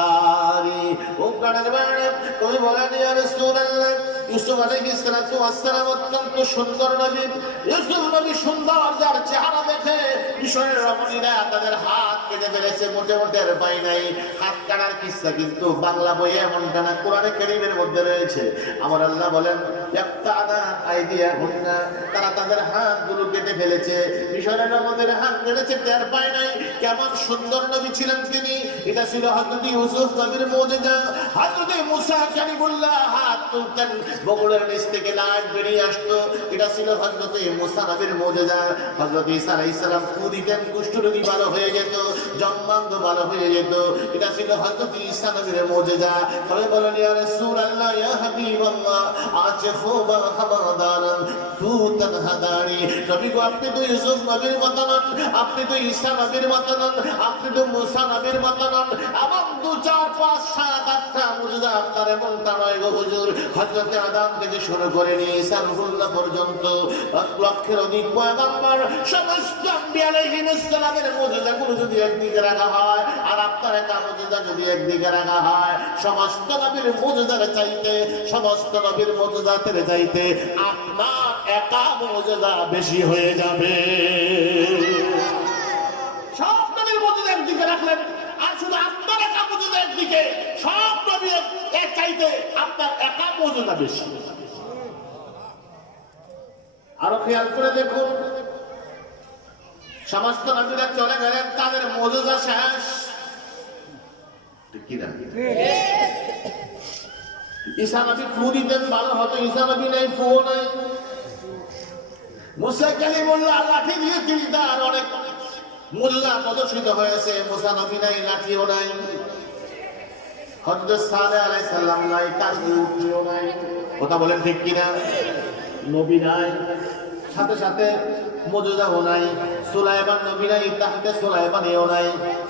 দারি। ও প্রাণের বাণী কবি বলেন ইয়া রাসূলুল্লাহ, ইউসুফ আলাইহিস সালাতু ওয়াস সালাম অত্যন্ত সুন্দর নবী। ইউসুফ নবী সুন্দর, যার চেহারা দেখে মিশরের রমণীরা তাদের হাত কেটে ফেলেছে, মোটে মোটে আর পাই নাই। হাত কাটার কিসসা কিন্তু বাংলা বইয়ে এমনটা না, কোরআনে কারীমের মধ্যে রয়েছে। আমার আল্লাহ বলেন ইয়াক্তানা আইদিয়াহুন্না, তারা তাদের হাতগুলো কেটে ফেলেছে। মিশরের রমণীদের হাত কেটেছে, টের পায় নাই। কেমন সুন্দর নবী ছিলেন তিনি! এটা ছিল হযরত ইউসুফ নবীর মুজিজা। হযরত মুসা কালিমুল্লাহ হাত তুলতেন, বগলের নিচ থেকে লাশ বেরিয়ে আসতো, এটা ছিল হযরত মুসা নবীর মুজিজা। হযরত ঈসা আলাইহিস সালাম ফু দিতেন, কুষ্ঠরোগী ভালো হয়ে যেত, জন্মান্ধ ভালো হয়ে যেত, এটা ছিল হযরত ঈসা নবীর মুজিজা। তবে বলেন ইয়া রাসূলুল্লাহ ইয়া হাবিবাল্লাহ, আজ খুব হামাদারান তু তানহাদারি। নবী গো, আপনি তো ইউসুফ নবীর মত নন, আপনি তো ঈসা নবীর মত নন, আপনি তো মুসা নবীর মত নন। এমন 2, 4, 5, 7, 8টা মুজিজা আপনার এমনটা নয় গো হুজুর। হযরত আদম থেকে শুরু করে নিয়ে ঈসা রূহুল্লাহ পর্যন্ত 1 লক্ষের অধিক পয়গম্বর, সমস্ত আম্বিয়া আলাইহিস সালামের মুজিজাগুলো যদি একদিকে রাখা হয়, আর আপনার একা মুজিজা যদি একদিকে রাখা হয়, সমস্ত নবীর মুজিজার চাইতে, সমস্ত নবীর মুজিজাতের চাইতে আপনার একা মুজিজা বেশি হয়ে যাবে। সব নবীর মুজিজা একদিকে রাখলেন, আর শুধু আপনার একা মুজিজা একদিকে, সব নবী এক চাইতে আপনার একা মুজিজা বেশি। আরো খেয়াল করে দেখুন, সমস্ত নবীরা চলে গেলেন, তাদের মুজিজা শেষ। ঠিক কি না? ঈসা নবী ফু দিতেন, ভালো হতো। ঈসা নবী নাই, ফু নাই। মুসা কালিমুল্লাহ লাঠি দিয়ে তিনি তার অনেক মুজিজা প্রদর্শিত হয়েছে। মুসা নবী নাই, লাঠিও নাই। হযরত সালেহ আলাইহিস সালাম নাই, তার উটনিও নাই। কথা বলেন ঠিক কি না? নবী নাই, সাথে সাথে মুজিজাও নাই। সুলাইমান নবী নাই, তাহতে সুলাইমানিও নাই।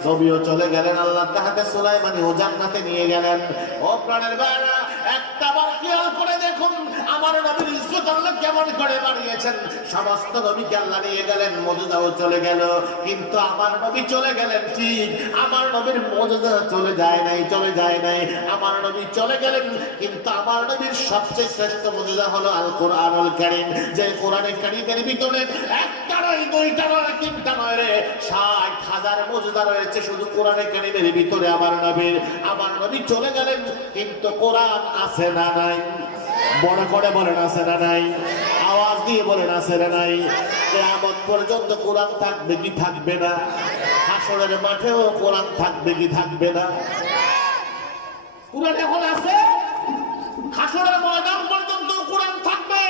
নবীও চলে গেলেন, আল্লাহ তাহতে সুলাইমানিও জান্নাতে নিয়ে গেলেন। ও প্রাণের ভাইরা, একটা বার খেয়াল করে দেখুন আমার নবীর ইজ্জত আল্লাহ কেমন করে বানিয়েছেন। সমস্ত নবীকে আল্লাহ নিয়ে গেলেন, মুজিজাও চলে গেল, কিন্তু আমার নবী চলে গেলেন ঠিক, আমার নবীর মুজিজা চলে যায় নাই, চলে যায় নাই। আমার নবী চলে গেলেন, কিন্তু আমার নবীর সবচেয়ে শ্রেষ্ঠ মুজিজা হলো আল কোরআনুল কারীম। যে কোরআনে কারীমের ভিতরে একটা নয়, 2টা নয়, 3টা নয় রে, 60,000 মুজিজা রয়েছে শুধু কোরআনে কারীমের ভিতরে আমার নবীর। আমার নবী চলে গেলেন, কিন্তু কোরআন আছে না নাই? বড় করে বলেন আছে না নাই? আওয়াজ দিয়ে বলেন আছে না নাই? কিয়ামত পর্যন্ত কোরআন থাকবে কি থাকবে না? হাসরের মাঠেও কোরআন থাকবে কি থাকবে না? কোরআন এখন আছে, হাসরের ময়দান পর্যন্ত কোরআন থাকবে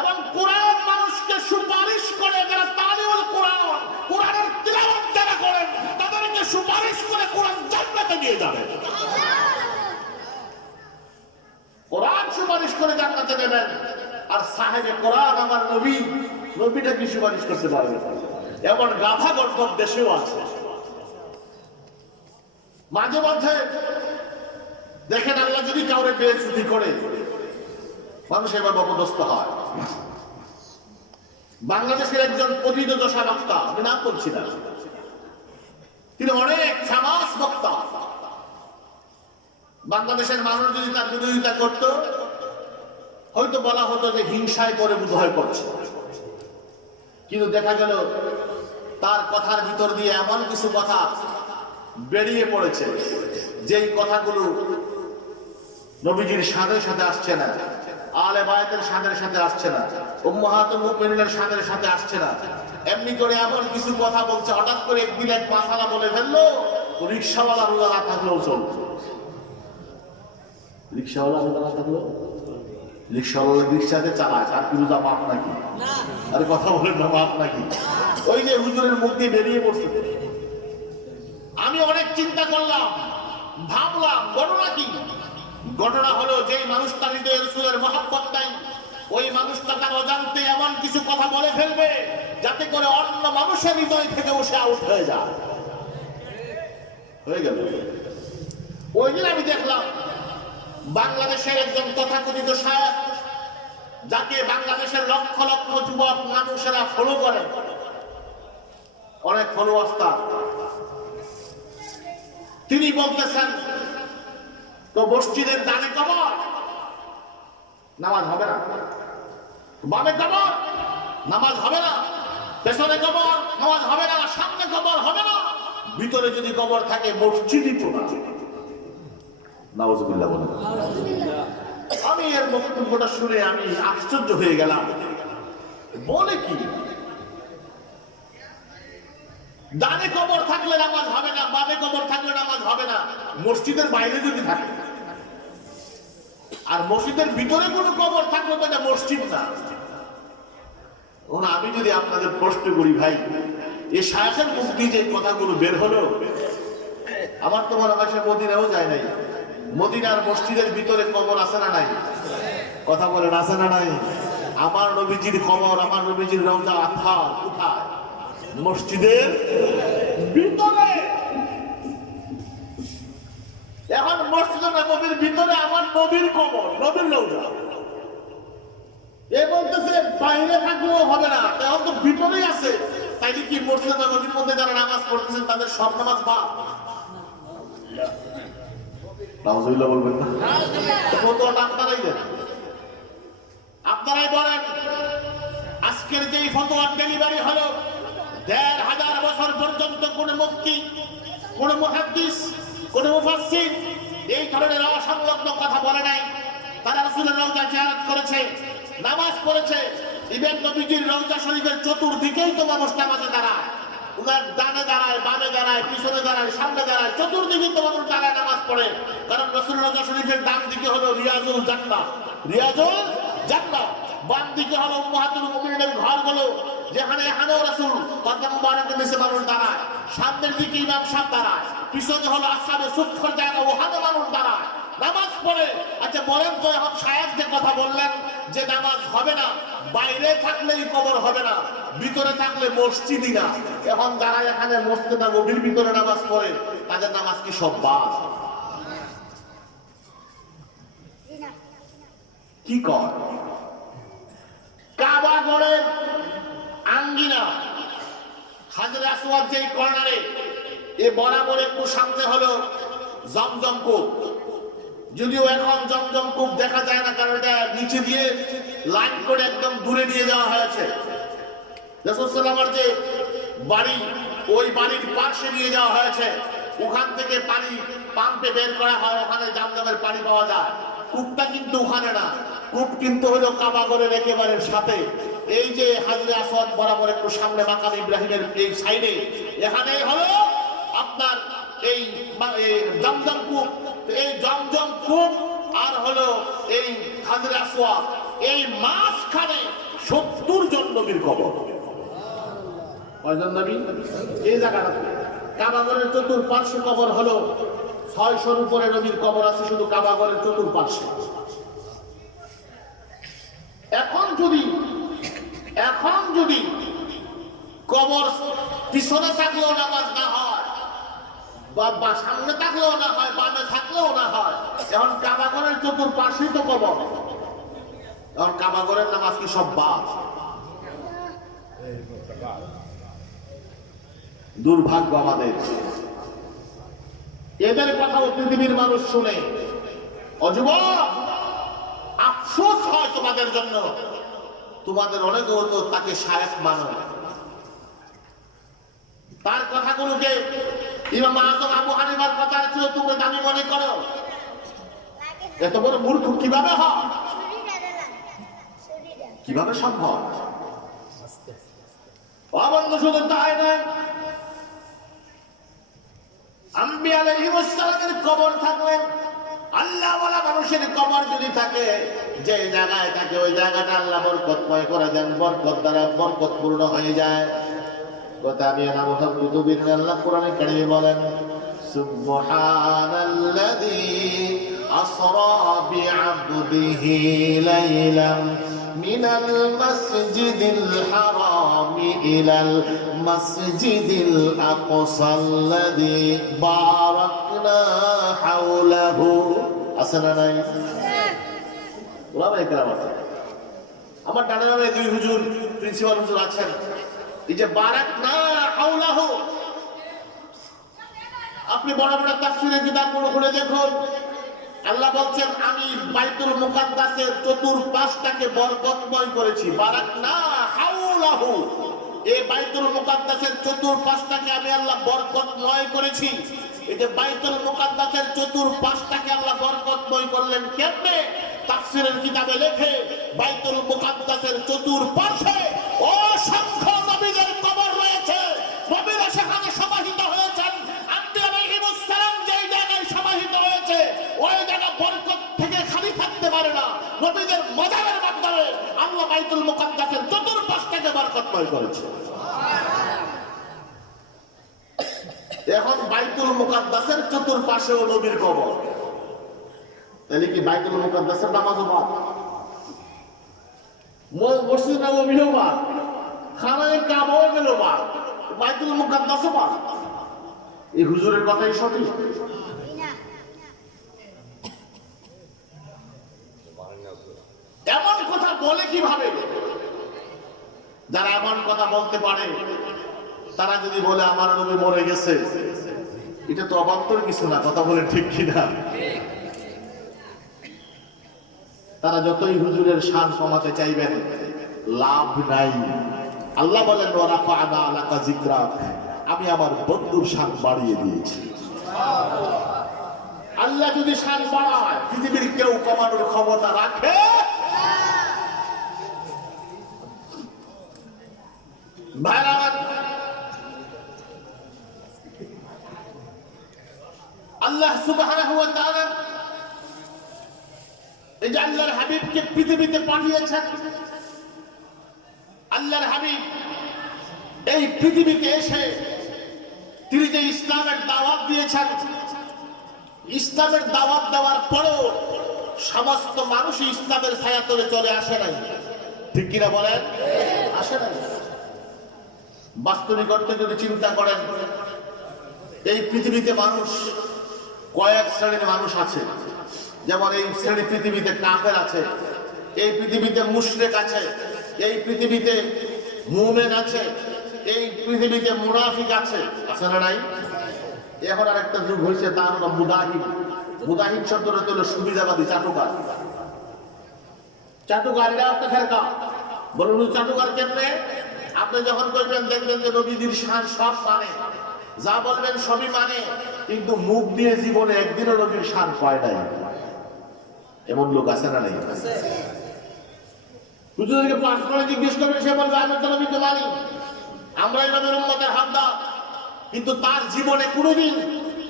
এবং কোরআন মানুষকে সুপারিশ করে, যারা তালিউল কোরআন, কোরআনের তিলাওয়াত যারা করেন তাদেরকে সুপারিশ করে কোরআন জান্নাতে নিয়ে যাবে। কোরআন সুপারিশ করে জান্নাতে নেবেন। আর সাহেবে কোরআন আমার নবী, নবীটা কি সুপারিশ করতে পারবে? এমন গাধা গর্দব দেশেও আছে। মাঝে মধ্যে দেখেন আল্লাহ যদি কাউরে বেইজ্জতি করে মানুষ এবার অপদস্থ হয়। বাংলাদেশের একজন পতিত দশা বক্তা, আমি নাম বলছি না, তিনি অনেক ফেমাস বক্তা। বাংলাদেশের মানুষ যদি তার বিরোধিতা করত হয়তো বলা হতো যে হিংসায় করে বোধহয় করছে, কিন্তু দেখা গেল তার কথার ভিতর দিয়ে এমন কিছু কথা বেরিয়ে পড়েছে যেই কথাগুলো নবীজির শানের সাথে আসছে না, আলে বায়তের শানের সাথে আসছে না, উম্মাহাতুল মুমিনিনের শানের সাথে আসছে না। এমনি করে এমন কিছু কথা বলছে, হঠাৎ করে একদিন এক মাসালা বলে ফেললো, রিক্সাওয়ালা রোজা না থাকলেও চলবে। রিক্সাওয়ালা রোজা না থাকলেও, রিক্সাওয়ালা রিক্সাতে চালায়, তার কি রোজা মাপ নাকি? আরে কথা বলেন না, মাপ নাকি? ওই যে হুজুরের মুখ দিয়ে বেরিয়ে পড়ছে। আমি অনেক চিন্তা করলাম, ভাবলাম ঘটনা কি? ঘটনা হলো যেই মানুষটা হৃদয়ে রাসূলের মহব্বত নাই, ওই মানুষটা তার অজান্তে এমন কিছু কথা বলে ফেলবে যাতে করে অন্য মানুষের হৃদয় থেকে বসে আউট হয়ে যায়। হয়ে গেল। ওই দিন আমি দেখলাম বাংলাদেশের একজন তথাকথিত শায়েখ, যাকে বাংলাদেশের লক্ষ লক্ষ যুবক মানুষেরা ফলো করে, অনেক ফলোয়ার্স তার, তিনি বলতেছেন তো মসজিদের ডানে কবর, নামাজ হবে না, বামে কবর, নামাজ হবে না, পেছনে কবর, নামাজ হবে না, সামনে কবর হবে না, ভিতরে যদি কবর থাকে মসজিদই তো না। নাউজুবিল্লাহ বলেন। আমি এর বক্তব্যটা শুনে আমি আশ্চর্য হয়ে গেলাম, বলে কি? ডানে কবর থাকলে নামাজ হবে না, বামে কবর থাকলে নামাজ হবে না, মসজিদের বাইরে যদি থাকে, আর মসজিদের ভিতরে কোনো কবর থাকলে তো এটা মসজিদ না। আমি যদি আপনাদের প্রশ্ন করি, ভাই এই শায়েখের মুখ দিয়ে যে কথাগুলো বের হলো, আমার তো মনে হয় সে মদিনাও যায় নাই। মদিনার মসজিদের ভিতরে কবর আছে না নাই? কথা বলেন, আছে না নাই? আমার নবীজির কবর, আমার নবীজির রওজা আথার কোথায়? মসজিদের ভিতরে। এখন মসজিদ নবীর ভিতরে আমার নবীর কবর, নবীর রওজা। এ বলতেছে বাইরে থাকলেও হবে না, এখন তো ভিতরেই আছে। তাইলে কি মসজিদ নবীর মধ্যে যারা নামাজ পড়তেছেন তাদের সব নামাজ বাদ? নাউজুবিল্লাহ বলবেন না? ফতোয়াটা আপনারাই দেন, আপনারাই বলেন। আজকের যেই ফতোয়ার ডেলিভারি হলো, ১৫০০ বছর পর্যন্ত কোন মুফতি, কোন মুহাদ্দিস, কোন মুফাসসির এই ধরনের অসংলগ্ন কথা বলে নাই। তারা রাসূলের রওজা জিয়ারত করেছে, নামাজ পড়েছে। ইবেন নবীজির রওজা শরীফের চতুর্দিকেই তো মানুষ নামাজে দাঁড়ায়, উনার ডানে দাঁড়ায়, বামে দাঁড়ায়, পিছনে দাঁড়ায়, সামনে দাঁড়ায়, চতুর্দিকে তো মানুষ দাঁড়ায় নামাজ পড়ে। কারণ রাসূলের রওজা শরীফের ডান দিকে হলো রিয়াজুল জান্নাহ, রিয়াজুল জান্নাহ, বাম দিকে হলো উম্মাহাতুল মুমিনিনের ঘরগুলো, যেখানে এখানেও রাসূল কদম মুবারকের নিচে মানুষ দাঁড়ায়। সামনের দিকে ইমাম সাহেব দাঁড়ায়, পিছনে হলো আসহাবে সুফফার জায়গা, ওখানে মানুষ দাঁড়ায়, নামাজ পড়ে। আচ্ছা বলেন তো, এখন শায়েখ যে কথা বললেন যে নামাজ হবে না, বাইরে থাকলেই কবর হবে না, ভিতরে থাকলে মসজিদই না, এখন যারা এখানে মসজিদ নববীর ভিতরে নামাজ পড়ে তাদের নামাজ কি সব বাদ? কি কর? কাবা ঘরের আঙ্গিনা হাজরে আসওয়াদ যেই কর্নারে, এ বরাবর একটু সামনে হলো জমজম কূপ। যদিও এখন জমজম কূপ দেখা যায় না, কারণ এটা নিচে দিয়ে লাইন করে একদম দূরে নিয়ে যাওয়া হয়েছে। রাসূল সাল্লাল্লাহু আলাইহি ওয়াসাল্লামের যে বাড়ি, ওই বাড়ির পাশে নিয়ে যাওয়া হয়েছে। ওখান থেকে পানি পাম্পে বের করা হয়, ওখানে জমজমের পানি পাওয়া যায়। কূপটা কিন্তু ওখানে না, কূপ কিন্তু হলো কাবা ঘরের একেবারে সাথে। এই যে হাজরে আসওয়াদ বরাবর একটু সামনে মাকাম ইব্রাহিমের এই সাইডে, এখানে হলো আপনার এই জমজম কূপ। এই জমজম কূপ আর হলো এই হাজরে আসওয়াদ, এই মাঝখানে 70 জন নবীর কবর। কয়জন নবী? এই জায়গাটাতে কাবাগরের চতুর্পার্শ্বে কবর হলো 600-র উপরে নবীর কবর আছে শুধু কাবাগরের চতুর্পার্শ্বে। এখন যদি কবর পিছনে থাকলেও নামাজ না হয়, বা সামনে থাকলেও না হয়, বামে থাকলেও না হয়, এখন কাবাগরের চতুর্পার্শ্বেই তো কবর, এখন কাবাগরের নামাজ কি সব বাদ? দুর্ভাগ্য আমাদের। এদের কথাও পৃথিবীর মানুষ শুনে। অযুবক, আফসোস হয় তোমাদের জন্য, তোমাদের অনেকেও তো তাকে শায়েখ মানো। তার কথাগুলোকে ইমাম আযম আবু হানিফার কথার চেয়ে তোমরা দামি মনে করো। এত বড় মূর্খ কিভাবে হয়? কিভাবে সম্ভব? অবন্ধু, শুধু তাই নয়, আম্বিয়া আলাইহিস সালামের কবর থাকলেন, আল্লাহওয়ালা মানুষের কবর যদি থাকে, যে জায়গায় থাকে ওই জায়গাটা আল্লাহ বরকতময় করে দেন, বরকত দ্বারা বরকতপূর্ণ হয়ে যায়। কথা আমি না মুহাম্মদুবিন আল্লাহ কোরআনে কারিমে বলেন, সুবহানাল্লাযী আসরা বিআবদিহি লাইলাম মিনাল মাসজিদিল হারাম ইলাল মাসজিদিল আকসাল্লাযী বারাকনা হাওলাহু। আসনা নাই? ওলামায়ে কেরাম আছেন। আমার ডানে বামে দুই হুজুর, প্রিন্সিপাল হুজুর আছেন। এই যে বারাকনা হাওলাহু, আপনি বড় বড় তাফসীরের কিতাবগুলো খুলে দেখুন, আল্লাহ বলছেন আমি বাইতুল মুকাদ্দাসের চতুর্পাশটাকে বরকতময় করেছি। বারাকনা হাওলাহু, এই বাইতুল মুকাদ্দাসের চতুর্পাশটাকে আমি আল্লাহ বরকতময় করেছি। এই যে বাইতুল মুকাদ্দাসের চতুর্পাশটাকে আল্লাহ বরকতময় করলেন কেমনে? তাফসীরের কিতাবে লেখে, বাইতুল মুকাদ্দাসের চতুর্পাশে অসংখ্য নবীদের কবর রয়েছে। নবীরা সেখানে সমাহিত হয়েছেন। আম্বিয়া আলাইহিস সালাম যেই জায়গায় সমাহিত হয়েছে ওই জায়গা বরকত থেকে খালি থাকতে পারে না। নবীদের মাজারের মাধ্যমে আল্লাহ বাইতুল মুকাদ্দাসের চতুর্পাশটাকে বরকতময় করেছে। এখন বাইতুল মুকাদ্দাসের চতুর্পাশেও নবীর কবর, তাহলে কি বাইতুল মুকাদ্দাসের নামাজও বাদ, মসজিদ নববীও বাদ, খানায়ে কাবাও গেল বাদ, বাইতুল মুকাদ্দাসও বাদ? এই হুজুরের কথাই সঠিক? এমন কথা বলে কিভাবে? যারা এমন কথা বলতে পারে তারা যদি বলে আমার নবী মরে গেছে, এটা তো অবান্তর কিছু না। কথা বলে ঠিক কিনা? তারা যতই হুজুরের শান কমাতে চাইবেন লাভ নাই। আল্লাহ বলেন, ওয়ারাফা'না লাকা যিকরাক, আমি আমার বন্ধুর শান বাড়িয়ে দিয়েছি। আল্লাহ যদি শান বাড়ায়, পৃথিবীর কেউ কমানোর ক্ষমতা রাখে? ভাইরা, আল্লাহ সুবহানাহু ওয়া তাআলা এই যে আল্লাহর হাবিবকে পৃথিবীতে পাঠিয়েছেন, আল্লাহর হাবিব এই পৃথিবীতে এসে তিনি যে ইসলামের দাওয়াত দিয়েছেন, ইসলামের দাওয়াত দেওয়ার পরেও সমস্ত মানুষই ইসলামের ছায়াতলে চলে আসে নাই। ঠিক কিনা বলেন? আসে নাই। বাস্তবিক অর্থে যদি চিন্তা করেন, এই পৃথিবীতে মানুষ কয়েক শ্রেণীর মানুষ আছে। যেমন এই শ্রেণী পৃথিবীতে কাফের আছে, এই পৃথিবীতে মুশরিক আছে, এই পৃথিবীতে মুমিন আছে, এই পৃথিবীতে মুনাফিক আছে। আছে না নাই? এখন আর একটা যুগ হয়েছে, তার হলো মুদাহিদ। মুদাহিদ শব্দটা হলো সুবিধাবাদী, চাটুকার। চাটুকার এটা একটা ফেরকা। বলুন চাটুকার কেমনে? আপনি যখন করবেন দেখবেন যে নবীজির শান সব মানে, যা বলবেন সবই মানে, কিন্তু মুখ দিয়ে জীবনে একদিনও নবীর শান কয় নাই। এমন লোক আছে না নাই? হুজুরকে প্রশ্ন করে জিজ্ঞেস করবে, সে বলবে আমি তো নবীকে মানি, আমরা নবীর উম্মতের হাকদার। কিন্তু তার জীবনে কোনোদিন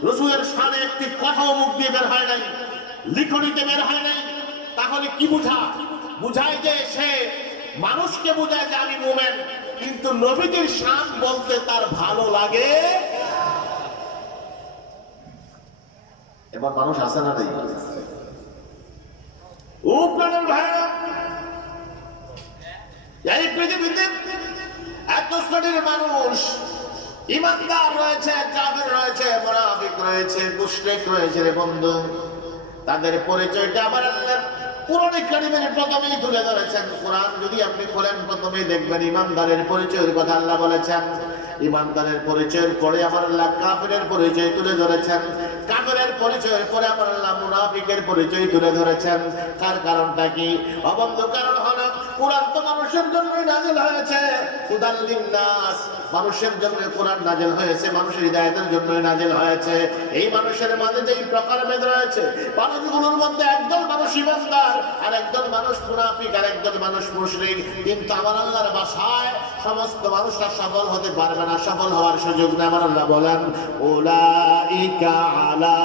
রাসূলের শানে একটি কথাও মুখ দিয়ে বের হয় নাই, লিখনিতে বের হয় নাই। তাহলে কি বুঝায় যে সে মানুষকে বুঝায় যে আমি মুমিন, কিন্তু নবীদের শান বলতে তার ভালো লাগে। এবার মানুষ আসে না নেই? ও প্রাণের ভাইরা, এই পৃথিবীতে এত শ্রেণীর মানুষ, ইমানদার রয়েছে, কাফের রয়েছে, মুনাফিক রয়েছে, মুশরিক রয়েছে রে বন্ধু। তাদের পরিচয়টা আবার আল্লাহ কোরআনে কারীমের প্রথমেই তুলে ধরেছেন। কোরআন যদি আপনি খোলেন, প্রথমেই দেখবেন ইমানদারের পরিচয়ের কথা আল্লাহ বলেছেন। ইমানদারের পরিচয়ের পরে আমার আল্লাহ কাফেরের পরিচয় তুলে ধরেছেন। কাফেরের পরিচয়ের পরে আমার আল্লাহ মুনাফিকের পরিচয় তুলে ধরেছেন। তার কারণটা কি? অবন্ধ কারণ হলো কোরআন তো মানুষের জন্য নাযিল হয়েছে, হুদাল লিন-নাস। মানুষের জন্য কোরআন নাযিল হয়েছে, মানুষের হিদায়াতের জন্য নাযিল হয়েছে। এই মানুষের মাঝে যেই প্রকারভেদ রয়েছে, মানুষগুলোর মধ্যে একদল মানুষ ইমানদার, আর একদল মানুষ মুনাফিক, আর একদল মানুষ মুশরিক। কিন্তু আমার আল্লাহর ভাষায় সমস্ত মানুষরা সফল হতে পারবে না, সফল হওয়ার সুযোগ নেই। আমার আল্লাহ বলেন উলাইকা আলা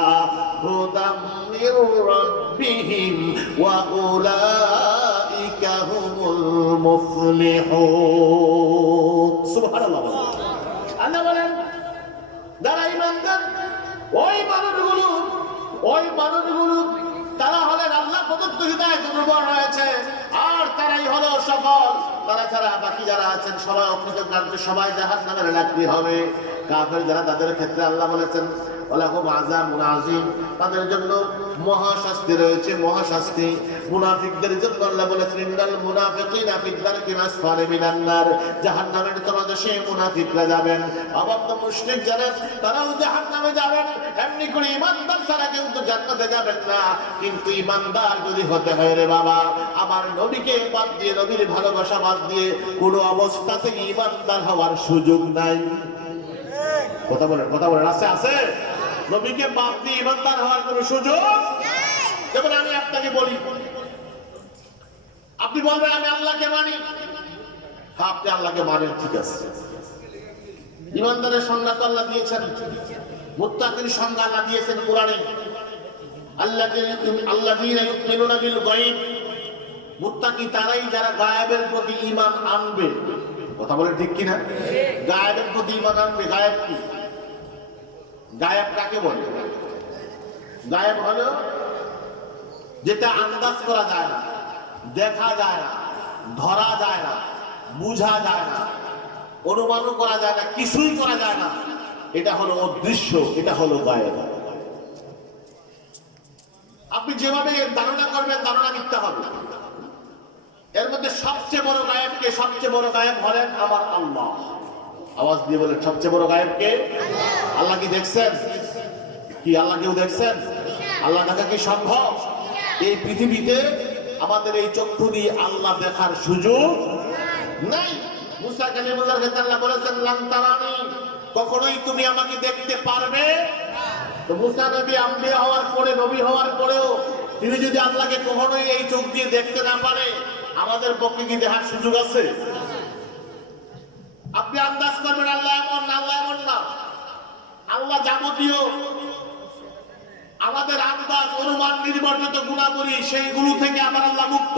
হুদাম মির রাব্বিহিম ওয়া উলাইকা হুমুল মুফলিহুন। সুবহানাল্লাহ। আল্লাহ বলেন যারা ঈমানদার, ওই মানুষগুলো তারা হলেন আল্লাহ প্রদত্ত হিদায়াতের উপর রয়েছে, আর তারাই হলো সফল। তারা ছাড়া বাকি যারা আছেন সবাই অকৃতজ্ঞ, সবাই জাহান্নামের লাকড়ি হবে। কাফের যারা, তাদের ক্ষেত্রে আল্লাহ বলেছেন ওয়ালাহুম আযাবুন আযীম, তাদের জন্য মহাশাস্তি রয়েছে, মহাশাস্তি। মুনাফিকদের জন্য আল্লাহ বলেছেন ইন্নাল মুনাফিকিনা ফি দারকিল আসফালি মিনান নার, জাহান্নামের তলদেশে মুনাফিকরা যাবেন। আবার তো মুশরিক যারা, তারাও জাহান্নামে যাবেন। এমনি করে ঈমানদার ছাড়া কেউ তো জান্নাতে যাবেন না। কিন্তু ঈমানদার যদি হতে হয় রে বাবা, আমার নবীকে বাদ দিয়ে, নবীর ভালোবাসা বাদ দিয়ে কোনো অবস্থাতে ঈমানদার হওয়ার সুযোগ নাই। কথা বলেন, আছে? নবীকে বাদ দিয়ে ঈমানদার হওয়ার কোনো সুযোগ নেই। যেমন আমি আপনাকে বলি, আপনি বলবেন আমি আল্লাহকে মানি। হ্যাঁ, আপনি আল্লাহকে মানেন, ঠিক আছে। ঈমানদারের সংজ্ঞা তো আল্লাহ দিয়েছেন, মুত্তাকির সংজ্ঞা আল্লাহ দিয়েছেন কোরআনে। আল্লাযীনা ইউমিনুনা বিল গায়ব, মুত্তাকি তারাই যারা গায়েবের প্রতি ঈমান আনবে। কথা বলেন ঠিক কি না? গায়েবের প্রতি ঈমান আনবে। গায়েব কি? গায়েব কাকে বলে? গায়েব হলো যেটা আন্দাজ করা যায় না, দেখা যায় না, ধরা যায় না, বুঝা যায় না, অনুমানও করা যায় না, কিছুই করা যায় না। এটা হলো অদৃশ্য, এটা হলো গায়েব। আপনি যেভাবে ধারণা করবেন, ধারণা মিথ্যা হবে। এর মধ্যে সবচেয়ে বড় গায়েবকে? সবচেয়ে বড় গায়েব হলেন আমার আল্লাহ। আওয়াজ দিয়ে বলেন, সবচেয়ে বড় গায়েবকে? আল্লাহ কি দেখছেন? কি আল্লাহ কেউ দেখছেন? আল্লাহ দেখা কি সম্ভব? এই পৃথিবীতে আমাদের এই চক্ষু দিয়ে আল্লাহ দেখার সুযোগ নাই। মুসা কালিমুল্লাহর ক্ষেত্রে আল্লাহ বলেছেন লান তারানি, কখনোই তুমি আমাকে দেখতে পারবে না। তো মুসা নবী আম্বিয়া হওয়ার পরে, নবী হওয়ার পরেও তিনি যদি আল্লাহকে কখনোই এই চোখ দিয়ে দেখতে না পারে, আমাদের পক্ষে কি দেখার সুযোগ আছে? আপনি আন্দাজ করবেন আল্লাহ এমন না, আল্লাহ এমন না। আল্লাহ যাবতীয় আমাদের আন্দাজ, অনুমান, নির্বর্জিত গুণাবলী, সেইগুলো থেকে আমার আল্লাহ মুক্ত।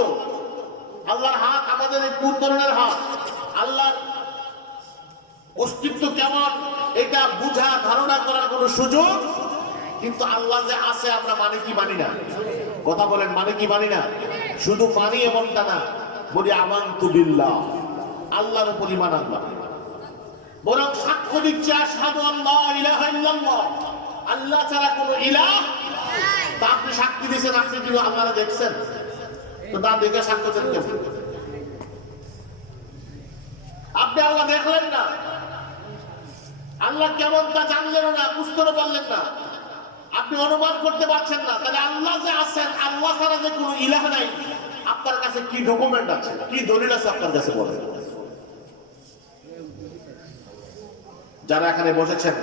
আল্লাহর হাত আমাদের এই কোন ধরনের হাত, আল্লাহর অস্তিত্ব কেমন, এটা বুঝা, ধারণা করার কোনো সুযোগ। কিন্তু আল্লাহ যে আছে আমরা মানি কি মানি না? কথা বলেন, মানি কি মানি না? শুধু মানি এমনটা না, বলি আমানতু বিল্লাহ, আল্লাহর উপর ঈমান আনলাম। বরং সাক্ষ্য দিচ্ছে আশহাদু আল্লা ইলাহা ইল্লাল্লাহ, আল্লাহ ছাড়া কোনো ইলাহ নাই। তা আপনি সাক্ষী দিয়েছেন, আপনি কি আল্লাহকে দেখছেন? তো তা দেখে সাক্ষ্য দেন কেমন? আপনি আল্লাহ দেখলেন না, আল্লাহ কেমন তা জানলেন না, বুঝতে পারলেন না, আপনি অনুমান করতে পারছেন না। তাহলে আল্লাহ যে আছেন, আল্লাহ ছাড়া যে কোনো ইলাহ নাই, আপনার কাছে কি ডকুমেন্ট আছে, কি দলিল আছে আপনার কাছে বলেন? যারা এখানে বসেছেন,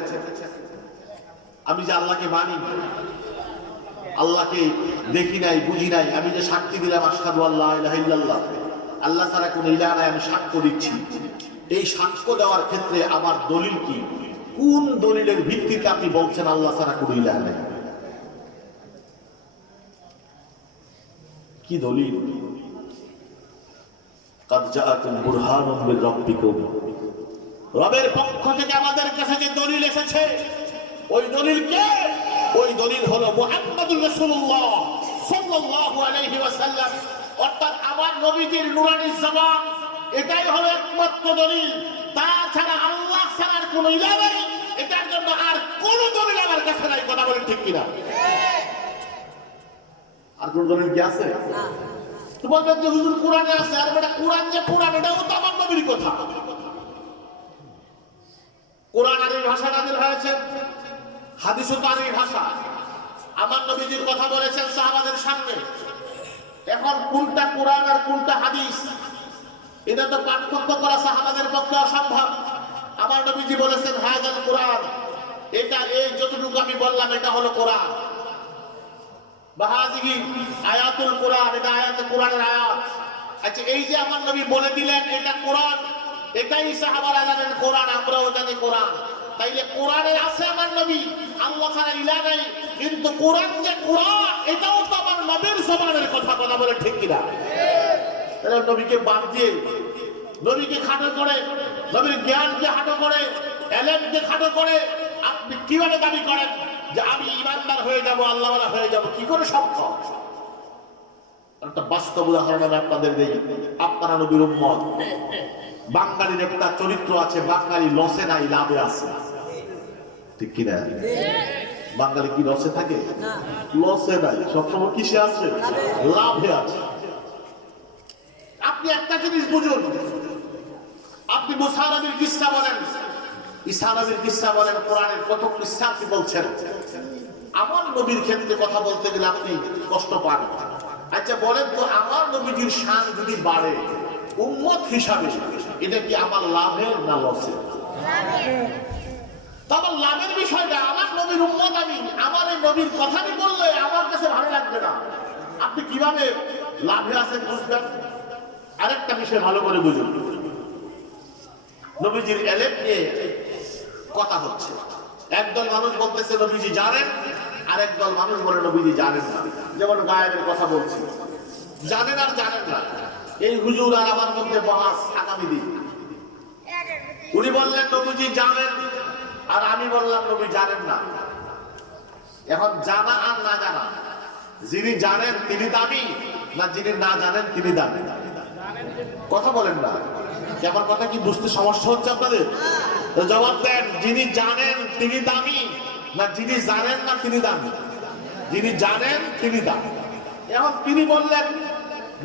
আমি যে আল্লাহকে মানি, আল্লাহকে দেখি নাই, বুঝি নাই, আমি যে সাক্ষী দিলাম আশহাদু আল্লা ইলাহা ইল্লাল্লাহ, আল্লাহ ছাড়া কোনো ইলাহ নাই, আমি সাক্ষ্য দিচ্ছি। এই সাক্ষ্য দেওয়ার ক্ষেত্রে আমার দলিল কি? কোন দলিলের ভিত্তিতে আপনি বলছেন আল্লাহ ছাড়া কোনো ইলাহ নাই? কি দলিল? কাদ জাআকুম বুরহানুম মির রাব্বিকুম, রবের পক্ষ থেকে আমাদের কাছে যে দলিল এসেছে, ওই দলিল কে? ওই দলিল হলো মুহাম্মদুর রাসূলুল্লাহ সাল্লাল্লাহু আলাইহি ওয়াসাল্লাম, অর্থাৎ আমার নবীজির নুরানি জবান। এটাই হলো একমাত্র দলিল। তাছাড়া আল্লাহ ছাড়া কোনো ইলাহ নাই, এটার জন্য আর কোনো দলিল আমার কাছে নাই। কথা বলেন ঠিক কিনা? আর কোন দলিল কি আছে? তো বলবেন যে হুজুর কোরআনে আছে। আর বেটা কোরআন যে কোরআন, এটাও তো আমার নবীর কথা। কোরআন আরবি ভাষা নাযিল হয়েছে, হাদিসও তো আরবি ভাষা। আমার নবীজির কথা বলেছেন সাহাবাদের সামনে। এখন কোনটা কোরআন আর কোনটা হাদিস, এটা তো পার্থক্য করা সাহাবাদের পক্ষে অসম্ভব। আমার নবীজি বলেছেন হাযাল কোরআন, এটা এই যতটুকু আমি বললাম এটা হলো কোরআন। বাহাজিহি আয়াতুল কোরআন, এটা আয়াতে কোরআনের আয়াত। আচ্ছা, এই যে আমার নবী বলে দিলেন এটা কোরআন, এটাই সাহাবারা জানেন কোরআন, আমরাও জানি কোরআন। তাইলে কোরআনে আছে আমার নবী, আল্লাহ ছাড়া ইলাহ নাই। কিন্তু কোরআন যে কোরআন, এটাও তো আমার নবীর জবানের কথা। কথা বলে ঠিক কিনা? তাহলে নবীকে বাদ দিয়ে, নবীকে খাটো করে, নবীর জ্ঞানকে খাটো করে, এলেমকে খাটো করে আপনি কিভাবে দাবি করেন যে আমি ইমানদার হয়ে যাব, আল্লাহওয়ালা হয়ে যাব? কি করে সম্ভব? একটা বাস্তব উদাহরণ আমি আপনাদের দেই। আপনারা নবীর উম্মত। বাঙালির একটা চরিত্র আছে, বাঙালি লসে নাই লাভে আছে। ঠিক কিনা? বাঙালি কি লসে থাকে? লসে নাই, সবসময় কিসে আছে? লাভে আছে। আপনি একটা জিনিস বুঝুন, আপনি মুসা নবীর কিসসা বলেন, ঈসা নবীর কিসসা বলেন, কোরআনের কত কিসসা আপনি বলছেন। আমার নবীর ক্ষেত্রে কথা বলতে গেলে আপনি কষ্ট পান। আচ্ছা বলেন তো, আমার নবীজির শান যদি বাড়ে উম্মত হিসাবে, এটা কি আমার লাভের না লসের? তো আমার লাভের বিষয়টা, আমার নবীর উম্মত আমি, আমার এই নবীর কথা বললে আমার কাছে ভালো লাগবে না। আপনি কিভাবে লাভে আছেন বুঝবেন? আরেকটা বিষয় ভালো করে বুঝুন। নবীজির এলেম নিয়ে কথা হচ্ছে। একদল মানুষ বলতেছে নবীজি জানেন, আর একদল মানুষ বলে নবীজি জানেন না। যেমন গায়েবের কথা বলছি, জানেন আর জানেন না। এই হুজুর আর আমার মধ্যে বহাস আগামী দিন। উনি বললেন নবীজি জানেন, আর আমি বললাম নবী জানেন না। এখন জানা আর না জানা, যিনি জানেন তিনি দামি, না যিনি না জানেন তিনি দামি? কথা বলেন না। আমার কথা কি বুঝতে সমস্যা হচ্ছে আপনাদের? জবাব দেন, যিনি জানেন তিনি দামি, না যিনি জানেন না তিনি দামি? যিনি জানেন তিনি দামি। এখন তিনি বললেন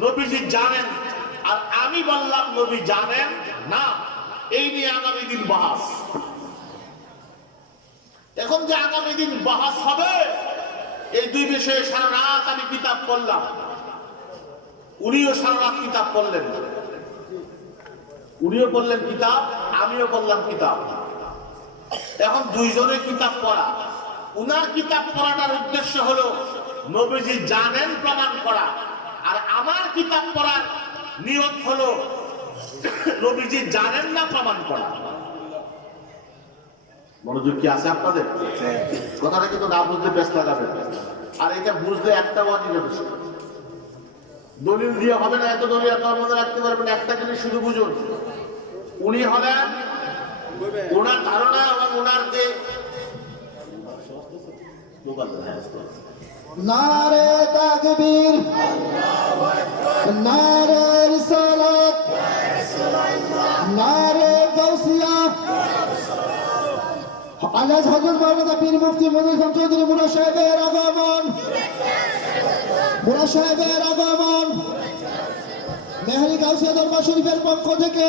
নবীজি জানেন, আর আমি বললাম নবী জানেন না। এই নিয়ে আগামী দিন বাহাস। এখন যে আগামী দিন বাহাস হবে, এই দুই বিষয়ে সারা রাত আমি কিতাব পড়লাম। উনিও সারা রাত কিতাব পড়লেন, উনিও বললেন কিতাব, আমিও বললাম কিতাব। এখন দুইজনের কিতাব পড়া। উনার কিতাব পড়াটার উদ্দেশ্য হলো নবীজি জানেন প্রমাণ করা, আর আমার কিতাব পড়ার নিয়ত হলো নবীজি জানেন না প্রমাণ করা। মনোযোগ কি আছে আপনাদের? কথাটা কিন্তু না বুঝতে ব্যস্ত লাগাবে, আর এটা বুঝলে একটা ওয়াজি যথেষ্ট। দলিল দিয়ে হবে না, এত দলিল আপনার মধ্যে রাখতে পারবেন। একটা জিনিস শুধু বুঝুন, উনি হলেন, ওনার ধারণা এবং ওনার যে নারে তাকবীর, নারে রিসালাত, নারে গাউসিয়া। আল্লাহ হযরত মাওলানা পীর মুফতি মনির খান চৌধুরী মুরা সাহেবের আগমন, মুরা সাহেবের আগমন মেহরি গাউসিয়া দরবার শরীফের পক্ষ থেকে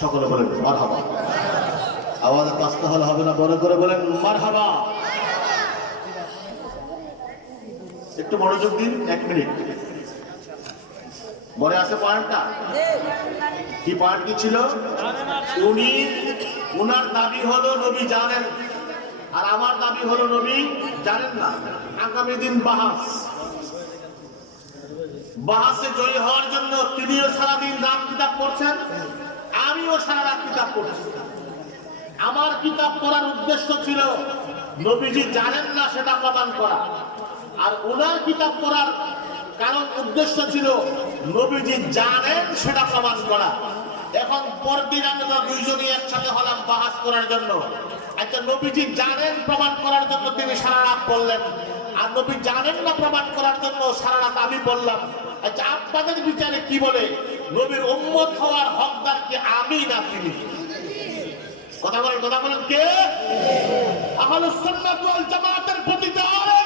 সকলে বলেন মারহাবা। আওয়াজ কাস্তে হলে হবে না, বড় করে বলেন মারহাবা। একটু মনোযোগ দিন, 1 মিনিট। মনে আছে পয়েন্টটা? কি পয়েন্ট কি ছিল? উনি, উনার দাবি হলো নবী জানেন, আর আমার দাবি হলো নবী জানেন না। আগামী দিন বাহাসে জয়ী হওয়ার জন্য তিনিও সারাদিন রাত কিতাব পড়ছেন, আমিও সারা রাত কিতাব পড়ছি। আমার কিতাব পড়ার উদ্দেশ্য ছিল নবীজি জানেন না সেটা প্রমাণ করা, আর ওনার কিতাব পড়ার কারণ উদ্দেশ্য ছিল নবীজি জানেন সেটা প্রমাণ করা। এখন পরদিন আমরা দুইজনই একসাথে হলাম বাহাস করার জন্য। আচ্ছা, নবীজি জানেন প্রমাণ করার জন্য তিনি সারা রাত বললেন, আর নবী জানেন না প্রমাণ করার জন্য সারা রাত আমি বললাম। আচ্ছা, আপনাদের বিচারে কি বলে, নবীর উম্মত হওয়ার হকদার কি আমি না তিনি? কথা বলেন কে? আহলুস সুন্নাত ওয়াল জামাতের প্রতি যারা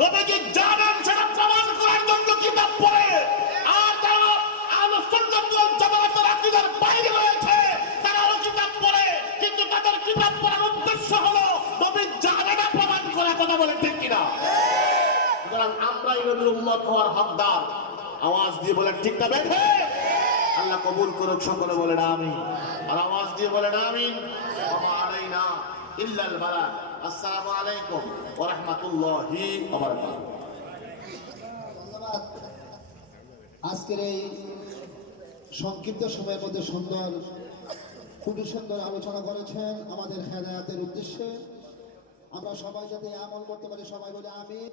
নবীজি জানেন সেটা প্রমাণ করার জন্য কিতাব পড়ে, আর যারা আহলুস সুন্নাত ওয়াল জামাতের আকীদার বাইরে রয়েছে তারাও কিতাব পড়ে, কিন্তু তাদের কিতাব পড়ার উদ্দেশ্য হলো নবী জানে না প্রমাণ করা। কথা বলেন ঠিক কিনা? সুতরাং আমরাই নবীর উম্মত হওয়ার হকদার। আওয়াজ দিয়ে বলেন ঠিক না বেঠে? আল্লাহ কবুল করুক, সকলে বলেন আমিন। আর আওয়াজ দিয়ে বলেন আমিন। ওয়া মা আলাইনা ইল্লাল বালাগ। আসসালামু আলাইকুম ওয়া রাহমাতুল্লাহি ওয়া বারাকাতুহু। ধন্যবাদ। আজকের এই সংক্ষিপ্ত সময়ের মধ্যে খুবই সুন্দর আলোচনা করেছেন আমাদের হেদায়েতের উদ্দেশ্যে। আমরা সবাই যাতে আমল করতে পারি, সবাই বলে আমিন।